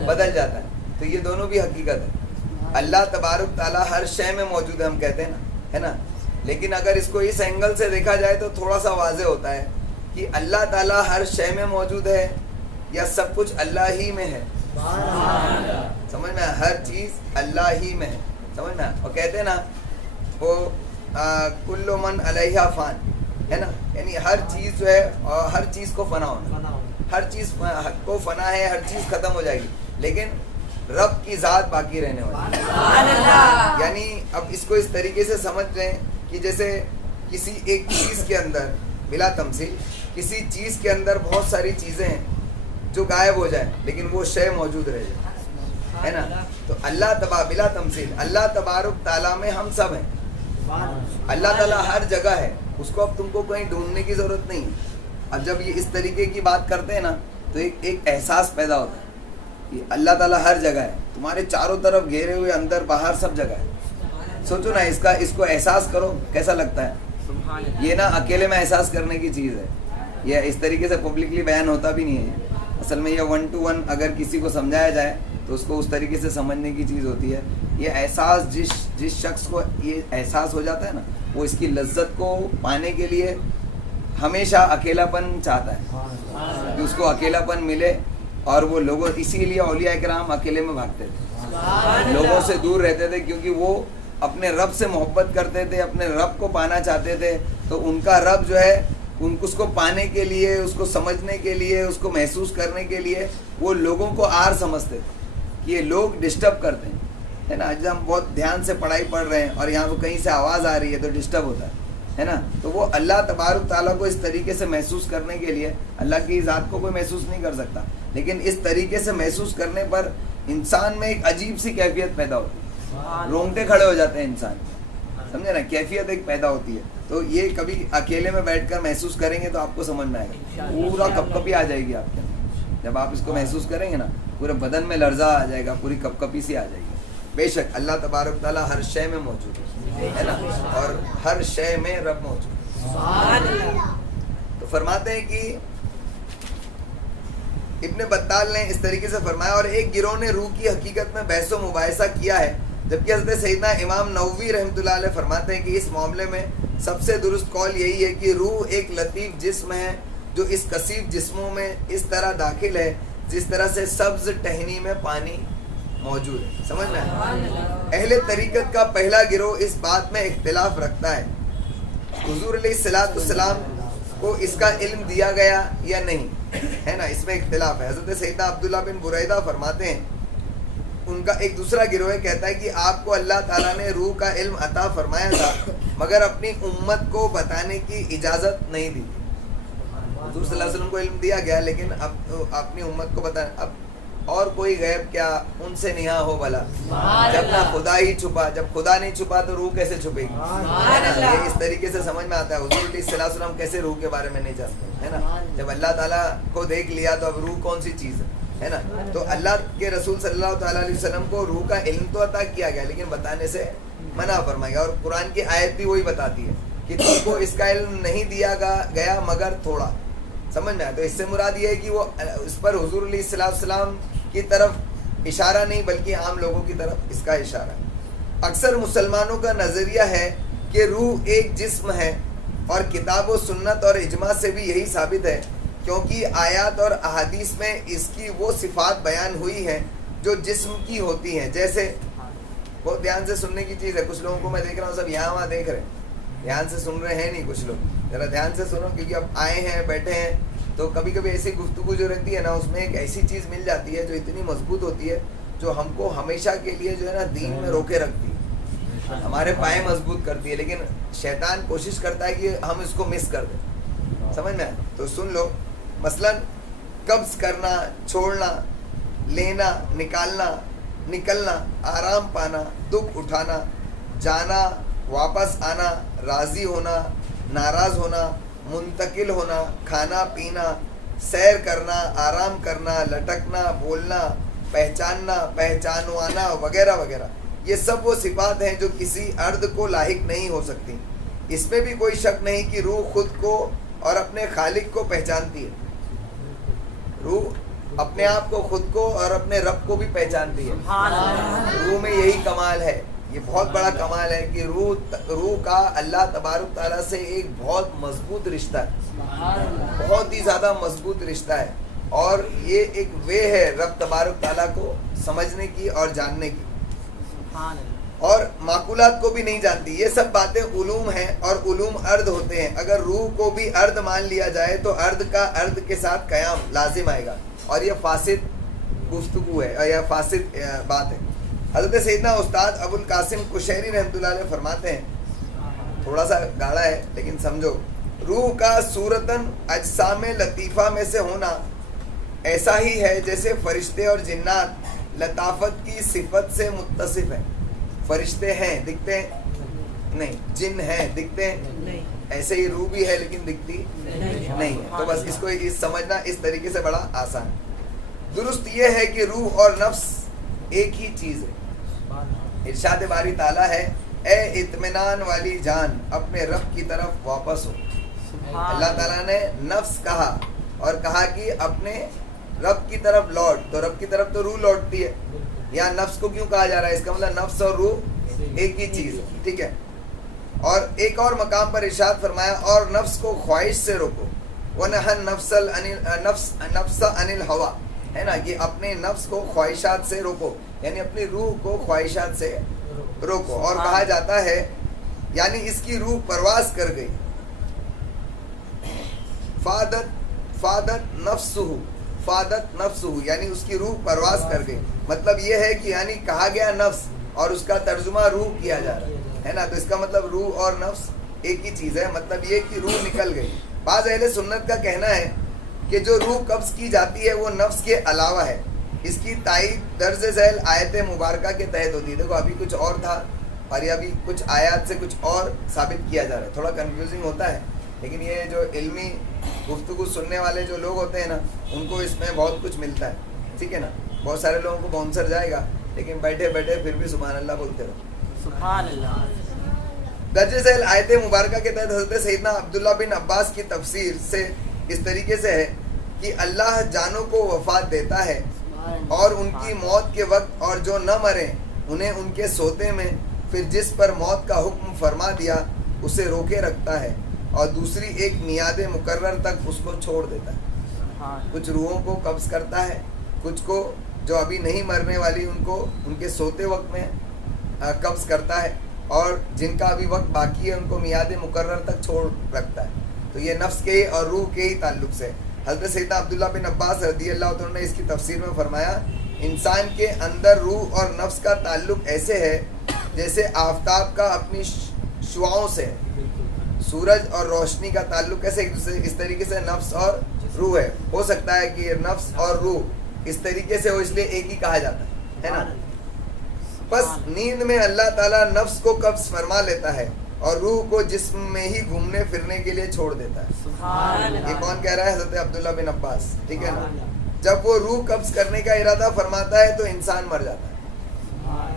بدل جاتا ہے. تو یہ دونوں بھی حقیقت ہے. اللہ تبارک تعالیٰ ہر شے میں موجود ہے ہم کہتے ہیں نا, ہے نا. لیکن اگر اس کو اس اینگل سے دیکھا جائے تو تھوڑا سا واضح ہوتا ہے کہ اللہ تعالیٰ ہر شے میں موجود ہے یا سب کچھ اللہ ہی میں ہے. سمجھ میں, ہر چیز اللہ ہی میں ہے. سمجھ میں. اور کہتے ہیں نا وہ کل من علیہ فان, ہے نا, یعنی ہر چیز جو ہے اور ہر چیز کو فنا ہونا, ہر چیز کو فنا ہے, ہر چیز ختم ہو جائے گی لیکن رب کی ذات باقی رہنے والی. یعنی اب اس کو اس طریقے سے سمجھ لیں کہ جیسے کسی ایک چیز کے اندر بلا تمثیل کسی چیز کے اندر بہت ساری چیزیں ہیں جو غائب ہو جائیں لیکن وہ شے موجود رہ جائے, ہے نا. تو اللہ بلا تمثیل اللہ تبارک تعالیٰ میں ہم سب ہیں. اللہ تعالیٰ ہر جگہ ہے, اس کو اب تم کو کہیں ڈھونڈنے کی ضرورت نہیں. اب جب یہ اس طریقے کی بات کرتے ہیں نا تو ایک احساس پیدا ہوتا ہے کہ اللہ تعالیٰ ہر جگہ ہے, تمہارے چاروں طرف گھیرے ہوئے, اندر باہر سب جگہ ہے. سوچو نا اس کو احساس کرو کیسا لگتا ہے. یہ نا اکیلے میں احساس کرنے کی چیز ہے, یہ اس طریقے سے پبلکلی بیان ہوتا بھی نہیں ہے. اصل میں یہ 1 to 1 اگر کسی کو سمجھایا جائے تو اس کو اس طریقے سے سمجھنے کی چیز ہوتی ہے. یہ احساس جس شخص کو یہ احساس ہو جاتا ہے نا وہ اس کی لذت کو پانے کے لیے ہمیشہ اکیلا پن چاہتا ہے کہ اس کو اکیلا پن ملے اور وہ لوگوں اسی لیے اولیاء کرام اکیلے میں بھاگتے تھے, لوگوں سے دور رہتے تھے, کیونکہ وہ اپنے رب سے محبت کرتے تھے, اپنے رب کو پانا چاہتے تھے. تو ان کا رب جو ہے اس کو پانے کے لیے, اس کو سمجھنے کے لیے, اس کو محسوس کرنے کے لیے وہ لوگوں کو آر سمجھتے تھے کہ یہ لوگ ڈسٹرب کرتے ہیں, ہے نا. جب ہم بہت دھیان سے پڑھائی پڑھ رہے ہیں اور یہاں پہ کہیں سے آواز آ رہی ہے تو ڈسٹرب ہوتا ہے نا. تو وہ اللہ تبارک تعالیٰ کو اس طریقے سے محسوس کرنے کے لیے, اللہ کی ذات کو کوئی محسوس نہیں کر سکتا, لیکن اس طریقے سے محسوس کرنے پر انسان میں ایک عجیب سی کیفیت پیدا ہوتی ہے, رونگٹے کھڑے ہو جاتے ہیں انسان, سمجھے نا, کیفیت ایک پیدا ہوتی ہے. تو یہ کبھی اکیلے میں بیٹھ کر محسوس کریں گے تو آپ کو سمجھ میں آئے گا, پورا کپ کپی آ جائے گی آپ کے اندر. جب آپ اس کو محسوس کریں گے نا, پورے بدن میں لرزہ آ جائے گا, پوری کپ کپی سی آ جائے گی. بے شک اللہ تبارک تعالیٰ ہر شے میں موجود ہے نا, اور ہر شے میں رب موجود ہے. تو فرماتے ہیں کہ ابن بطال نے اس طریقے سے فرمایا, اور ایک گروہ نے روح کی حقیقت میں بحث و مباحثہ کیا ہے, جبکہ حضرت سیدنا امام نووی رحمۃ اللہ علیہ فرماتے ہیں کہ اس معاملے میں سب سے درست قول یہی ہے کہ روح ایک لطیف جسم ہے جو اس کثیف جسموں میں اس طرح داخل ہے جس طرح سے سبز ٹہنی میں پانی موجود ہے. سمجھ میں اہل طریقت کا پہلا گروہ اس بات میں اختلاف رکھتا ہے حضور علیہ الصلوۃ والسلام کو اس کا علم دیا گیا یا نہیں, ہے نا, اس میں اختلاف ہے. حضرت سیدنا عبداللہ بن بریدہ فرماتے ہیں, ان کا ایک دوسرا گروہ کہتا ہے کہ آپ کو اللہ تعالیٰ نے روح کا علم عطا فرمایا تھا مگر اپنی امت کو بتانے کی اجازت نہیں دی. حضور صلی اللہ علیہ وسلم کو علم دیا گیا لیکن اب اپنی امت کو بتانا, اب اور کوئی غیب کیا ان سے نہا ہو بھلا, جب نہ خدا ہی چھپا, جب خدا نہیں چھپا تو روح کیسے چھپے گی. یہ اس طریقے سے سمجھ میں آتا ہے حضور علیہ الصلوۃ والسلام کیسے روح کے بارے میں نہیں جانتے, ہے نا. جب اللہ تعالیٰ کو دیکھ لیا تو اب روح کون سی چیز ہے نا. تو اللہ کے رسول صلی اللہ تعالیٰ علیہ وسلم کو روح کا علم تو عطا کیا گیا لیکن بتانے سے منع فرمایا گیا, اور قرآن کی آیت بھی وہی بتاتی ہے کہ تم کو اس کا علم نہیں دیا گیا مگر تھوڑا. سمجھ میں آیا. تو اس سے مراد یہ ہے کہ وہ اس پر حضور علیہ الصلوۃ والسلام کی طرف اشارہ نہیں بلکہ عام لوگوں کی طرف اس کا اشارہ ہے. اکثر مسلمانوں کا نظریہ ہے کہ روح ایک جسم ہے, اور کتاب و سنت اور اجماع سے بھی یہی ثابت ہے, کیونکہ آیات اور احادیث میں اس کی وہ صفات بیان ہوئی ہیں جو جسم کی ہوتی ہیں. جیسے بہت دھیان سے سننے کی چیز ہے, کچھ لوگوں کو میں دیکھ رہا ہوں سب یہاں وہاں دیکھ رہے ہیں, دھیان سے سن رہے ہیں نہیں کچھ لوگ, ذرا دھیان سے سنو, کیونکہ اب آئے ہیں بیٹھے ہیں تو کبھی کبھی ایسی گفتگو جو رہتی ہے نا, اس میں ایک ایسی چیز مل جاتی ہے جو اتنی مضبوط ہوتی ہے جو ہم کو ہمیشہ کے لیے جو ہے نا دین میں روکے رکھتی ہے, ہمارے پائے مضبوط کرتی ہے, لیکن شیطان کوشش کرتا ہے کہ ہم اس کو مس کر دیں. سمجھ میں. تو سن لو, مثلا قبض کرنا, چھوڑنا, لینا, نکالنا, نکلنا, آرام پانا, دکھ اٹھانا, جانا, واپس آنا, راضی ہونا, ناراض ہونا, منتقل ہونا, کھانا پینا, سیر کرنا, آرام کرنا, لٹکنا, بولنا, پہچاننا, پہچانوانا وغیرہ وغیرہ, یہ سب وہ صفات ہیں جو کسی عرض کو لاحق نہیں ہو سکتی. اس میں بھی کوئی شک نہیں کہ روح خود کو اور اپنے خالق کو پہچانتی ہے. روح اپنے آپ کو, خود کو اور اپنے رب کو بھی پہچانتی ہے. روح میں یہی کمال ہے, یہ بہت بڑا کمال ہے کہ روح کا اللہ تبارک تعالیٰ سے ایک بہت مضبوط رشتہ ہے, بہت ہی زیادہ مضبوط رشتہ ہے, اور یہ ایک وے ہے رب تبارک تعالیٰ کو سمجھنے کی اور جاننے کی, اور معقولات کو بھی نہیں جانتی. یہ سب باتیں علوم ہیں, اور علوم ارد ہوتے ہیں. اگر روح کو بھی ارد مان لیا جائے تو ارد کا ارد کے ساتھ قیام لازم آئے گا, اور یہ فاسد گفتگو ہے, اور یہ فاسد بات ہے. حضرت سیدنا استاد ابو القاسم قشیری رحمۃ اللہ علیہ فرماتے ہیں, تھوڑا سا گاڑا ہے لیکن سمجھو, روح کا صورتاً اجسام لطیفہ میں سے ہونا ایسا ہی ہے جیسے فرشتے اور جنات لطافت کی صفت سے متصف ہیں. فرشتے ہیں دکھتے ہیں نہیں, جن ہیں دکھتے ہیں, ایسے ہی روح بھی ہے لیکن دکھتی نہیں. تو بس اس کو سمجھنا اس طریقے سے بڑا آسان. درست یہ ہے کہ روح اور نفس ایک ہی چیز ہے. ارشاد باری تعالیٰ ہے, اے اطمینان والی جان اپنے رب کی طرف واپس ہو. اللہ تعالیٰ نے نفس کہا اور کہا کہ اپنے رب کی طرف لوٹ, تو رب کی طرف تو روح لوٹتی ہے. یہاں نفس کو کیوں کہا جا رہا ہے, اس کا مطلب نفس اور روح ایک ہی چیز ہے, ٹھیک ہے. اور ایک اور مقام پر ارشاد فرمایا, اور نفس کو خواہش سے روکو, وَنَهَا النَّفْسَ عَنِ الْهَوَىٰ, ہے نا, کہ اپنے نفس کو خواہشات سے روکو, یعنی اپنی روح کو خواہشات سے روکو. اور کہا جاتا ہے یعنی اس کی روح پرواز کر گئی, فادت نفسہ, یعنی اس کی روح پرواز کر گئی. مطلب یہ ہے کہ یعنی کہا گیا نفس اور اس کا ترجمہ روح کیا جا رہا ہے نا, تو اس کا مطلب روح اور نفس ایک ہی چیز ہے. مطلب یہ کہ روح نکل گئی. بعض اہل سنت کا کہنا ہے کہ جو روح قبض کی جاتی ہے وہ نفس کے علاوہ ہے. اس کی تائید درج ذیل آیت مبارکہ کے تحت ہوتی ہے. دیکھو ابھی کچھ اور تھا اور ابھی کچھ آیات سے کچھ اور ثابت کیا جا رہا ہے. تھوڑا کنفیوزنگ ہوتا ہے, لیکن یہ جو علمی گفتگو سننے والے جو لوگ ہوتے ہیں نا, ان کو اس میں بہت کچھ ملتا ہے. ٹھیک ہے نا, بہت سارے لوگوں کو باؤنسر جائے گا, لیکن بیٹھے بیٹھے پھر بھی سبحان اللہ بولتے رہو. سبحان اللہ. درج ذیل آیت مبارکہ کے تحت حضرت سیدنا عبداللہ بن عباس کی تفسیر سے اس طریقے سے ہے کہ اللہ جانوں کو وفات دیتا ہے اور ان کی موت کے وقت, اور جو نہ مریں انہیں ان کے سوتے میں, پھر جس پر موت کا حکم فرما دیا اسے روکے رکھتا ہے, اور دوسری ایک میعاد مقرر تک اس کو چھوڑ دیتا ہے. کچھ روحوں کو قبض کرتا ہے, کچھ کو جو ابھی نہیں مرنے والی ان کو ان کے سوتے وقت میں قبض کرتا ہے, اور جن کا ابھی وقت باقی ہے ان کو میعاد مقرر تک چھوڑ رکھتا ہے. تو یہ نفس کے اور روح کے ہی تعلق سے. حضرت سیدنا عبداللہ بن عباس رضی اللہ عنہ نے اس کی تفسیر میں فرمایا, انسان کے اندر روح اور نفس کا تعلق ایسے ہے جیسے آفتاب کا اپنی شعاؤں سے, سورج اور روشنی کا تعلق کیسے اس طریقے سے نفس اور روح ہے. ہو سکتا ہے کہ یہ نفس اور روح اس طریقے سے ہو, اس لیے ایک ہی کہا جاتا ہے نا. بس نیند میں اللہ تعالیٰ نفس کو قبض فرما لیتا ہے اور روح کو جسم میں ہی گھومنے پھرنے کے لیے چھوڑ دیتا ہے. یہ کون کہہ رہا ہے؟ حضرت عبداللہ بن عباس. ٹھیک ہے نا. جب وہ روح قبض کرنے کا ارادہ فرماتا ہے تو انسان مر جاتا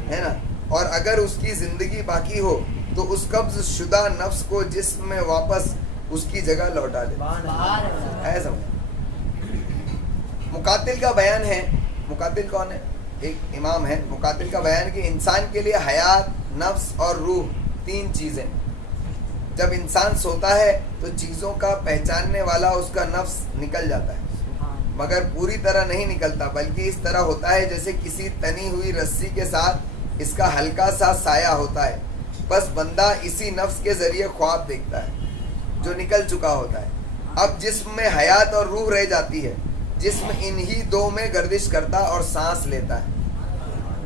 ہے نا, اور اگر اس کی زندگی باقی ہو تو اس قبض شدہ نفس کو جسم میں واپس اس کی جگہ لوٹا دیتا ہے. مقاتل کا بیان ہے, مقاتل کون ہے؟ ایک امام ہے. مقاتل کا بیان کہ انسان کے لیے حیات, نفس اور روح تین چیزیں. جب انسان سوتا ہے تو چیزوں کا پہچاننے والا اس کا نفس نکل جاتا ہے, مگر پوری طرح نہیں نکلتا, بلکہ اس طرح ہوتا ہے جیسے کسی تنی ہوئی رسی کے ساتھ اس کا ہلکا سا سایہ ہوتا ہے. بس بندہ اسی نفس کے ذریعے خواب دیکھتا ہے جو نکل چکا ہوتا ہے. اب جسم میں حیات اور روح رہ جاتی ہے. جسم انہی دو میں گردش کرتا اور سانس لیتا ہے.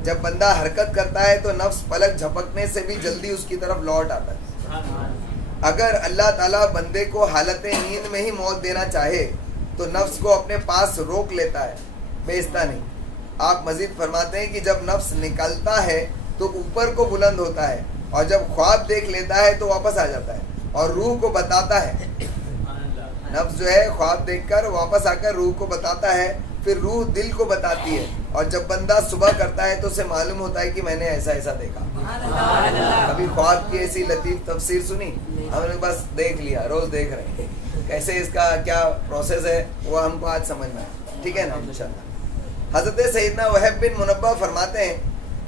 جب بندہ حرکت کرتا ہے تو نفس پلک جھپکنے سے بھی جلدی اس کی طرف لوٹ آتا ہے. اگر اللہ تعالیٰ بندے کو حالت نیند میں ہی موت دینا چاہے تو نفس کو اپنے پاس روک لیتا ہے, بھیجتا نہیں. آپ مزید فرماتے ہیں کہ جب نفس نکلتا ہے تو اوپر کو بلند ہوتا ہے, اور جب خواب دیکھ لیتا ہے تو واپس آ جاتا ہے اور روح کو بتاتا ہے. نفس جو ہے خواب دیکھ کر واپس آ کر روح کو بتاتا ہے, پھر روح دل کو بتاتی ہے, اور جب بندہ صبح کرتا ہے تو اسے معلوم ہوتا ہے کہ میں نے ایسا ایسا دیکھا. کبھی خواب کی ایسی لطیف تفسیر سنی؟ ہم نے بس دیکھ لیا, روز دیکھ رہے ہیں. کیسے اس کا کیا پروسیس ہے وہ ہم کو آج سمجھنا ہے. ٹھیک ہے نا انشاءاللہ. حضرت سیدنا وہب بن منبہ فرماتے ہیں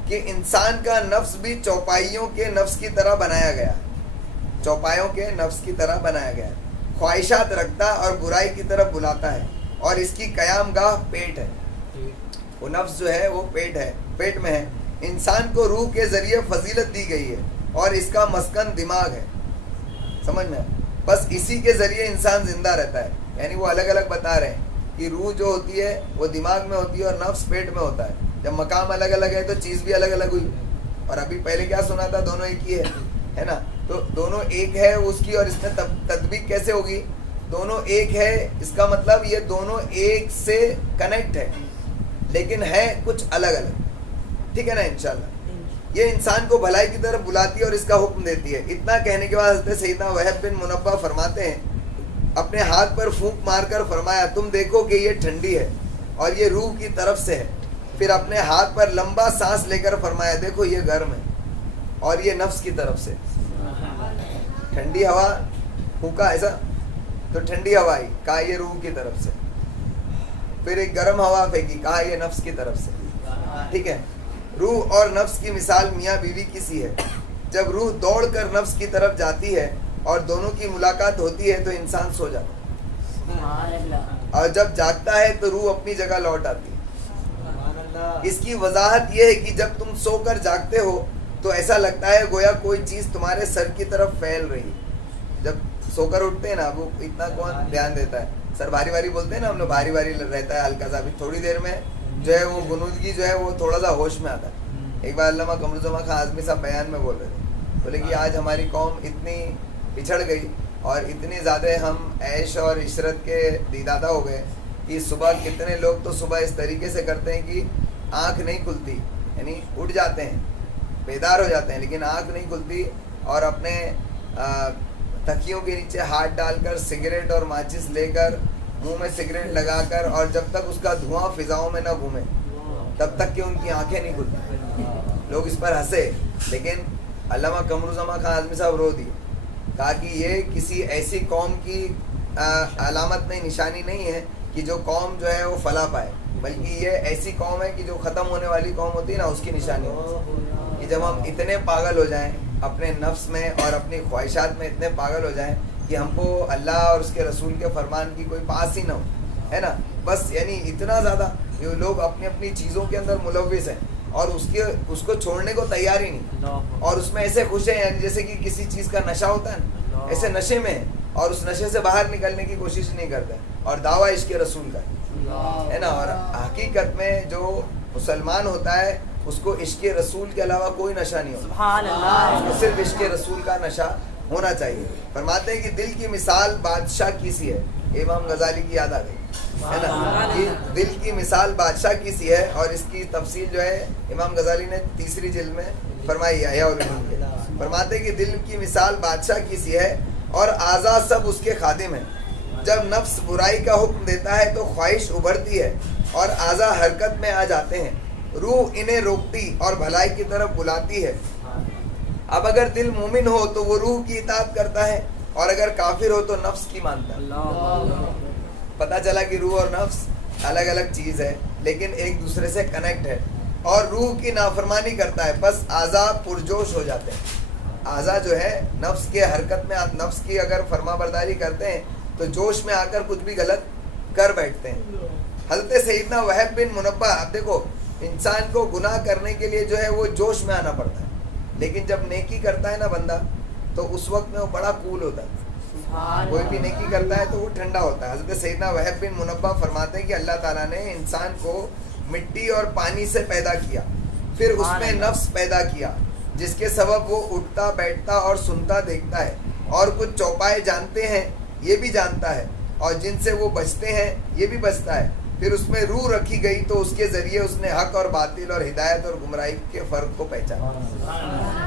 کہ انسان کا نفس بھی چوپائیوں کے نفس کی طرح بنایا گیا, چوپایوں کے نفس کی طرح بنایا گیا. خواہشات رکھتا اور برائی کی طرف بلاتا ہے, اور اس کی قیام گاہ پیٹ ہے. وہ نفس جو ہے وہ پیٹ ہے, پیٹ میں ہے. انسان کو روح کے ذریعے فضیلت دی گئی ہے اور اس کا مسکن دماغ ہے. سمجھ میں, بس اسی کے ذریعے انسان زندہ رہتا ہے. یعنی وہ الگ الگ بتا رہے ہیں کہ روح جو ہوتی ہے وہ دماغ میں ہوتی ہے اور نفس پیٹ میں ہوتا ہے. جب مقام الگ الگ ہے تو چیز بھی الگ الگ ہوئی. اور ابھی پہلے کیا سنا تھا, دونوں ایک ہی ہے نا. تو دونوں ایک ہے اس کی, اور اس میں تطبیق کیسے ہوگی؟ دونوں ایک ہے, اس کا مطلب یہ دونوں ایک سے کنیکٹ ہے, لیکن ہے کچھ الگ الگ. ٹھیک ہے نا انشاءاللہ. یہ انسان کو بھلائی کی طرف بلاتی ہے اور اس کا حکم دیتی ہے. اتنا کہنے کے بعد حضرت سیدنا وہب بن منبہ فرماتے ہیں, اپنے ہاتھ پر پھونک مار کر فرمایا, تم دیکھو کہ یہ ٹھنڈی ہے اور یہ روح کی طرف سے ہے. پھر اپنے ہاتھ پر لمبا سانس لے کر فرمایا, دیکھو یہ گرم ہے اور یہ نفس کی طرف سے. ٹھنڈی ہوا پھونکا ایسا تو ٹھنڈی ہوا آئی, کہا یہ روح کی طرف سے. پھر ایک گرم ہوا پھینکی, کہا یہ نفس کی طرف سے. ٹھیک ہے. روح اور نفس کی مثال میاں بیوی کی سی ہے. جب روح دوڑ کر نفس کی طرف جاتی ہے اور دونوں کی ملاقات ہوتی ہے تو انسان سو جاتا ہے, اور جب جاگتا ہے تو روح اپنی جگہ لوٹ آتی ہے. اس کی وضاحت یہ ہے کہ جب تم سو کر جاگتے ہو تو ایسا لگتا ہے گویا کوئی چیز تمہارے سر کی طرف پھیل رہی. جب سو کر اٹھتے ہیں نا وہ اتنا کون دھیان دیتا ہے, سر بھاری بھاری بولتے ہیں نا ہم لوگ, بھاری بھاری رہتا ہے ہلکا سا, بھی تھوڑی دیر میں جو ہے وہ غنودگی جو ہے وہ تھوڑا سا ہوش میں آتا ہے. ایک بار علامہ قمرالزمان خان اعظمی صاحب بیان میں بول رہے تھے, بولے کہ آج ہماری قوم اتنی پچھڑ گئی اور اتنی زیادہ ہم عیش اور عشرت کے دیدادہ ہو گئے کہ صبح کتنے لوگ تو صبح اس طریقے سے کرتے ہیں کہ آنکھ نہیں کھلتی, یعنی اٹھ جاتے ہیں بیدار ہو جاتے ہیں لیکن آنکھ نہیں کھلتی, اور اپنے تکیوں کے نیچے ہاتھ ڈال کر سگریٹ اور ماچس لے کر منہ میں سگریٹ لگا کر, اور جب تک اس کا دھواں فضاؤں میں نہ گھومے تب تک کہ ان کی آنکھیں نہیں کھلتی. لوگ اس پر ہنسے, لیکن علامہ قمرالزمان خان اعظمی صاحب رو دیے, کہا کہ یہ کسی ایسی قوم کی علامت نہیں, نشانی نہیں ہے کہ جو قوم جو ہے وہ فلاح پائے, بلکہ یہ ایسی قوم ہے کہ جو ختم ہونے والی قوم ہوتی ہے نا, اس کی نشانی ہے کہ جب ہم اتنے پاگل ہو جائیں اپنے نفس میں اور اپنی خواہشات میں, اتنے پاگل ہو جائیں کہ ہم کو اللہ اور اس کے رسول کے فرمان کی کوئی پاس ہی نہ ہو, ہے نا. بس یعنی اتنا زیادہ لوگ اپنی اپنی چیزوں کے اندر ملوث ہیں اور اس کو چھوڑنے کو تیار ہی نہیں, اور اس میں ایسے خوش ہیں یعنی جیسے کہ کسی چیز کا نشہ ہوتا ہے نا, ایسے نشے میں ہیں اور اس نشے سے باہر نکلنے کی کوشش نہیں کرتے, اور دعویٰ عشق رسول کا ہے نا. اور حقیقت میں جو مسلمان ہوتا ہے اس کو عشق رسول کے علاوہ کوئی نشہ نہیں ہوتا, سبحان اللہ, اس کو صرف عشق رسول کا نشہ ہونا چاہیے. فرماتے ہیں کہ دل کی مثال بادشاہ کی سی ہے, امام غزالی کی یاد آ گئی ہے نا, کہ دل کی مثال بادشاہ کی سی ہے, اور اس کی تفصیل جو ہے امام غزالی نے 3 جلد میں فرمائی ہے. فرماتے ہیں کہ دل کی مثال بادشاہ کی سی ہے اور اعضاء سب اس کے خادم ہیں. جب نفس برائی کا حکم دیتا ہے تو خواہش ابھرتی ہے اور اعضاء حرکت میں آ جاتے ہیں, روح انہیں روکتی اور بھلائی کی طرف بلاتی ہے. اب اگر دل مومن ہو تو وہ روح کی اطاعت کرتا ہے, اور اگر کافر ہو تو نفس کی مانتا ہے. پتہ چلا کہ روح اور نفس الگ الگ چیز ہے لیکن ایک دوسرے سے کنیکٹ ہے, اور روح کی نافرمانی کرتا ہے بس اعضاء پرجوش ہو جاتے ہیں. اعضاء جو ہے نفس کے حرکت میں, نفس کی اگر فرما برداری کرتے ہیں تو جوش میں آ کر کچھ بھی غلط کر بیٹھتے ہیں. حضرت سیدنا وہب بن منبہ, اب دیکھو انسان کو گناہ کرنے کے لیے جو ہے وہ جوش میں آنا پڑتا ہے, لیکن جب نیکی کرتا ہے نا بندہ تو اس وقت میں وہ بڑا کول ہوتا ہے. کوئی بھی نیکی کرتا ہے تو وہ ٹھنڈا ہوتا ہے. حضرت سیدنا وہب بن منبہ فرماتے ہیں کہ اللہ تعالیٰ نے انسان کو مٹی اور پانی سے پیدا کیا, پھر اس میں نفس پیدا کیا جس کے سبب وہ اٹھتا بیٹھتا اور سنتا دیکھتا ہے, اور کچھ چوپائے جانتے ہیں یہ بھی جانتا ہے, اور جن سے وہ بچتے ہیں یہ بھی بچتا ہے. پھر اس میں روح رکھی گئی تو اس کے ذریعے اس نے حق اور باطل اور ہدایت اور گمراہی کے فرق کو پہچانا.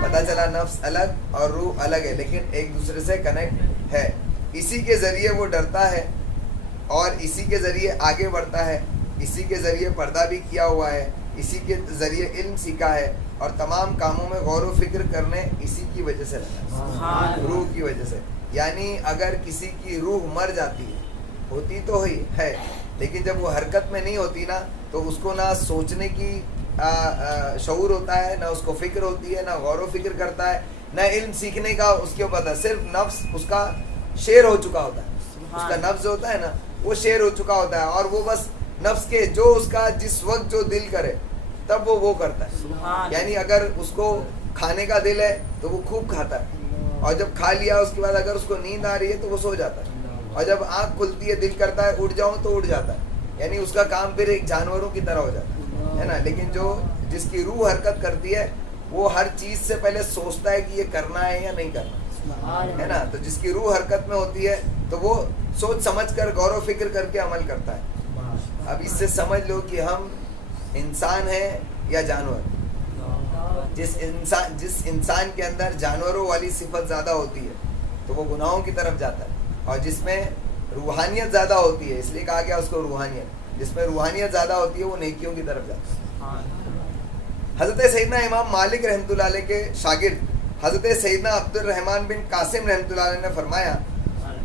پتہ چلا نفس الگ اور روح الگ ہے لیکن ایک دوسرے سے کنیکٹ ہے. اسی کے ذریعے وہ ڈرتا ہے اور اسی کے ذریعے آگے بڑھتا ہے, اسی کے ذریعے پردہ بھی کیا ہوا ہے, اسی کے ذریعے علم سیکھا ہے, اور تمام کاموں میں غور و فکر کرنے اسی کی وجہ سے لگا, روح کی وجہ سے. یعنی اگر کسی کی روح مر جاتی ہے, ہوتی تو ہی ہے لیکن جب وہ حرکت میں نہیں ہوتی نا تو اس کو نہ سوچنے کی شعور ہوتا ہے, نہ اس کو فکر ہوتی ہے, نہ غور و فکر کرتا ہے, نہ علم سیکھنے کا اس کے اوپر ہے. صرف نفس اس کا شیر ہو چکا ہوتا ہے, اس کا نفس جو ہوتا ہے نا وہ شیر ہو چکا ہوتا ہے, اور وہ بس نفس کے جو اس کا جس وقت جو دل کرے تب وہ کرتا ہے. یعنی اگر اس کو کھانے کا دل ہے تو وہ خوب کھاتا ہے, اور جب کھا لیا اس کے بعد اگر اس کو نیند آ رہی ہے تو وہ سو جاتا ہے, اور جب آنکھ کھلتی ہے دل کرتا ہے اٹھ جاؤں تو اٹھ جاتا ہے. یعنی اس کا کام پھر ایک جانوروں کی طرح ہو جاتا ہے نا. لیکن جس کی روح حرکت کرتی ہے وہ ہر چیز سے پہلے سوچتا ہے کہ یہ کرنا ہے یا نہیں کرنا ہے نا. تو جس کی روح حرکت میں ہوتی ہے تو وہ سوچ سمجھ کر غور و فکر کر کے عمل کرتا ہے. اب اس سے سمجھ لو کہ ہم انسان ہیں یا جانور. جس انسان کے اندر جانوروں والی صفت زیادہ ہوتی ہے تو وہ گناہوں کی طرف جاتا ہے, اور جس میں روحانیت زیادہ ہوتی ہے, اس لیے کہا گیا اس کو روحانیت, جس میں روحانیت زیادہ ہوتی ہے وہ نیکیوں کی طرف جاتا ہے. حضرت سیدنا امام مالک رحمۃ اللہ علیہ کے شاگرد حضرت سیدنا عبد الرحمن بن قاسم رحمۃ اللہ علیہ نے فرمایا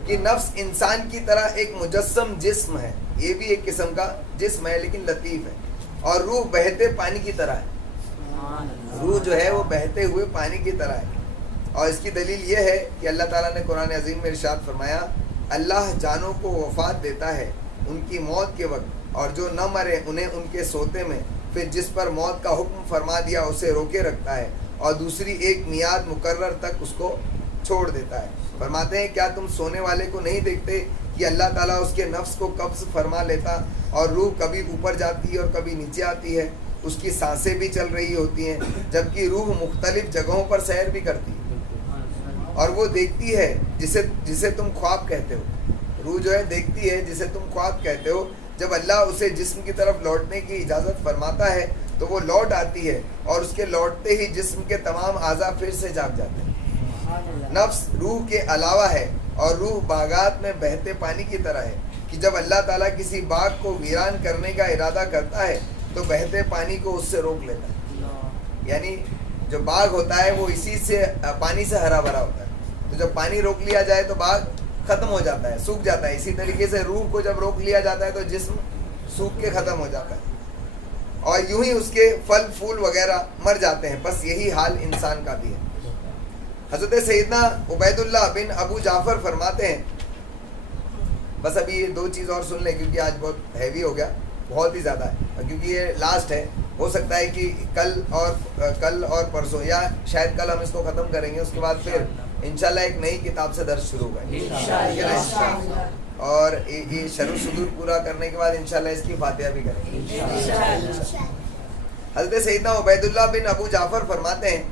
کہ نفس انسان کی طرح ایک مجسم جسم ہے, یہ بھی ایک قسم کا جسم ہے لیکن لطیف ہے, اور روح بہتے پانی کی طرح ہے. روح جو ہے وہ بہتے ہوئے پانی کی طرح ہے, اور اس کی دلیل یہ ہے کہ اللہ تعالیٰ نے قرآن عظیم میں ارشاد فرمایا اللہ جانوں کو وفات دیتا ہے ان کی موت کے وقت, اور جو نہ مرے انہیں ان کے سوتے میں پھر جس پر موت کا حکم فرما دیا اسے روکے رکھتا ہے اور دوسری ایک میعاد مقرر تک اس کو چھوڑ دیتا ہے. فرماتے ہیں کیا تم سونے والے کو نہیں دیکھتے کہ اللہ تعالیٰ اس کے نفس کو قبض فرما لیتا اور روح کبھی اوپر جاتی ہے اور کبھی نیچے آتی ہے, اس کی سانسیں بھی چل رہی ہوتی ہیں, جبکہ روح مختلف جگہوں پر سیر بھی کرتی ہے اور وہ دیکھتی ہے جسے تم خواب کہتے ہو. روح جو ہے دیکھتی ہے جسے تم خواب کہتے ہو. جب اللہ اسے جسم کی طرف لوٹنے کی اجازت فرماتا ہے تو وہ لوٹ آتی ہے اور اس کے لوٹتے ہی جسم کے تمام اعضاء پھر سے جاگ جاتے ہیں. نفس روح کے علاوہ ہے اور روح باغات میں بہتے پانی کی طرح ہے کہ جب اللہ تعالیٰ کسی باغ کو ویران کرنے کا ارادہ کرتا ہے تو بہتے پانی کو اس سے روک لیتا ہے. یعنی جو باغ ہوتا ہے وہ اسی سے پانی سے ہرا بھرا ہوتا ہے, تو جب پانی روک لیا جائے تو باغ ختم ہو جاتا ہے, سوکھ جاتا ہے. اسی طریقے سے روح کو جب روک لیا جاتا ہے تو جسم سوکھ کے ختم ہو جاتا ہے اور یوں ہی اس کے پھل پھول وغیرہ مر جاتے ہیں. بس یہی حال انسان کا بھی ہے. حضرت سیدنا عبید اللہ بن ابو جعفر فرماتے ہیں, بس ابھی یہ 2 چیز اور سن لیں کیونکہ آج بہت ہیوی ہو گیا, بہت ہی زیادہ ہے, کیونکہ یہ لاسٹ ہے. ہو سکتا ہے کہ کل اور پرسوں یا شاید کل ہم اس کو ختم کریں گے, اس کے بعد پھر انشاءاللہ ایک نئی کتاب سے درس شروع ہوگا اور یہ شرح صدور پورا کرنے کے بعد انشاءاللہ اس کی فاتحہ بھی کریں گے. حضرت سیدنا عبید اللہ بن ابو جعفر فرماتے ہیں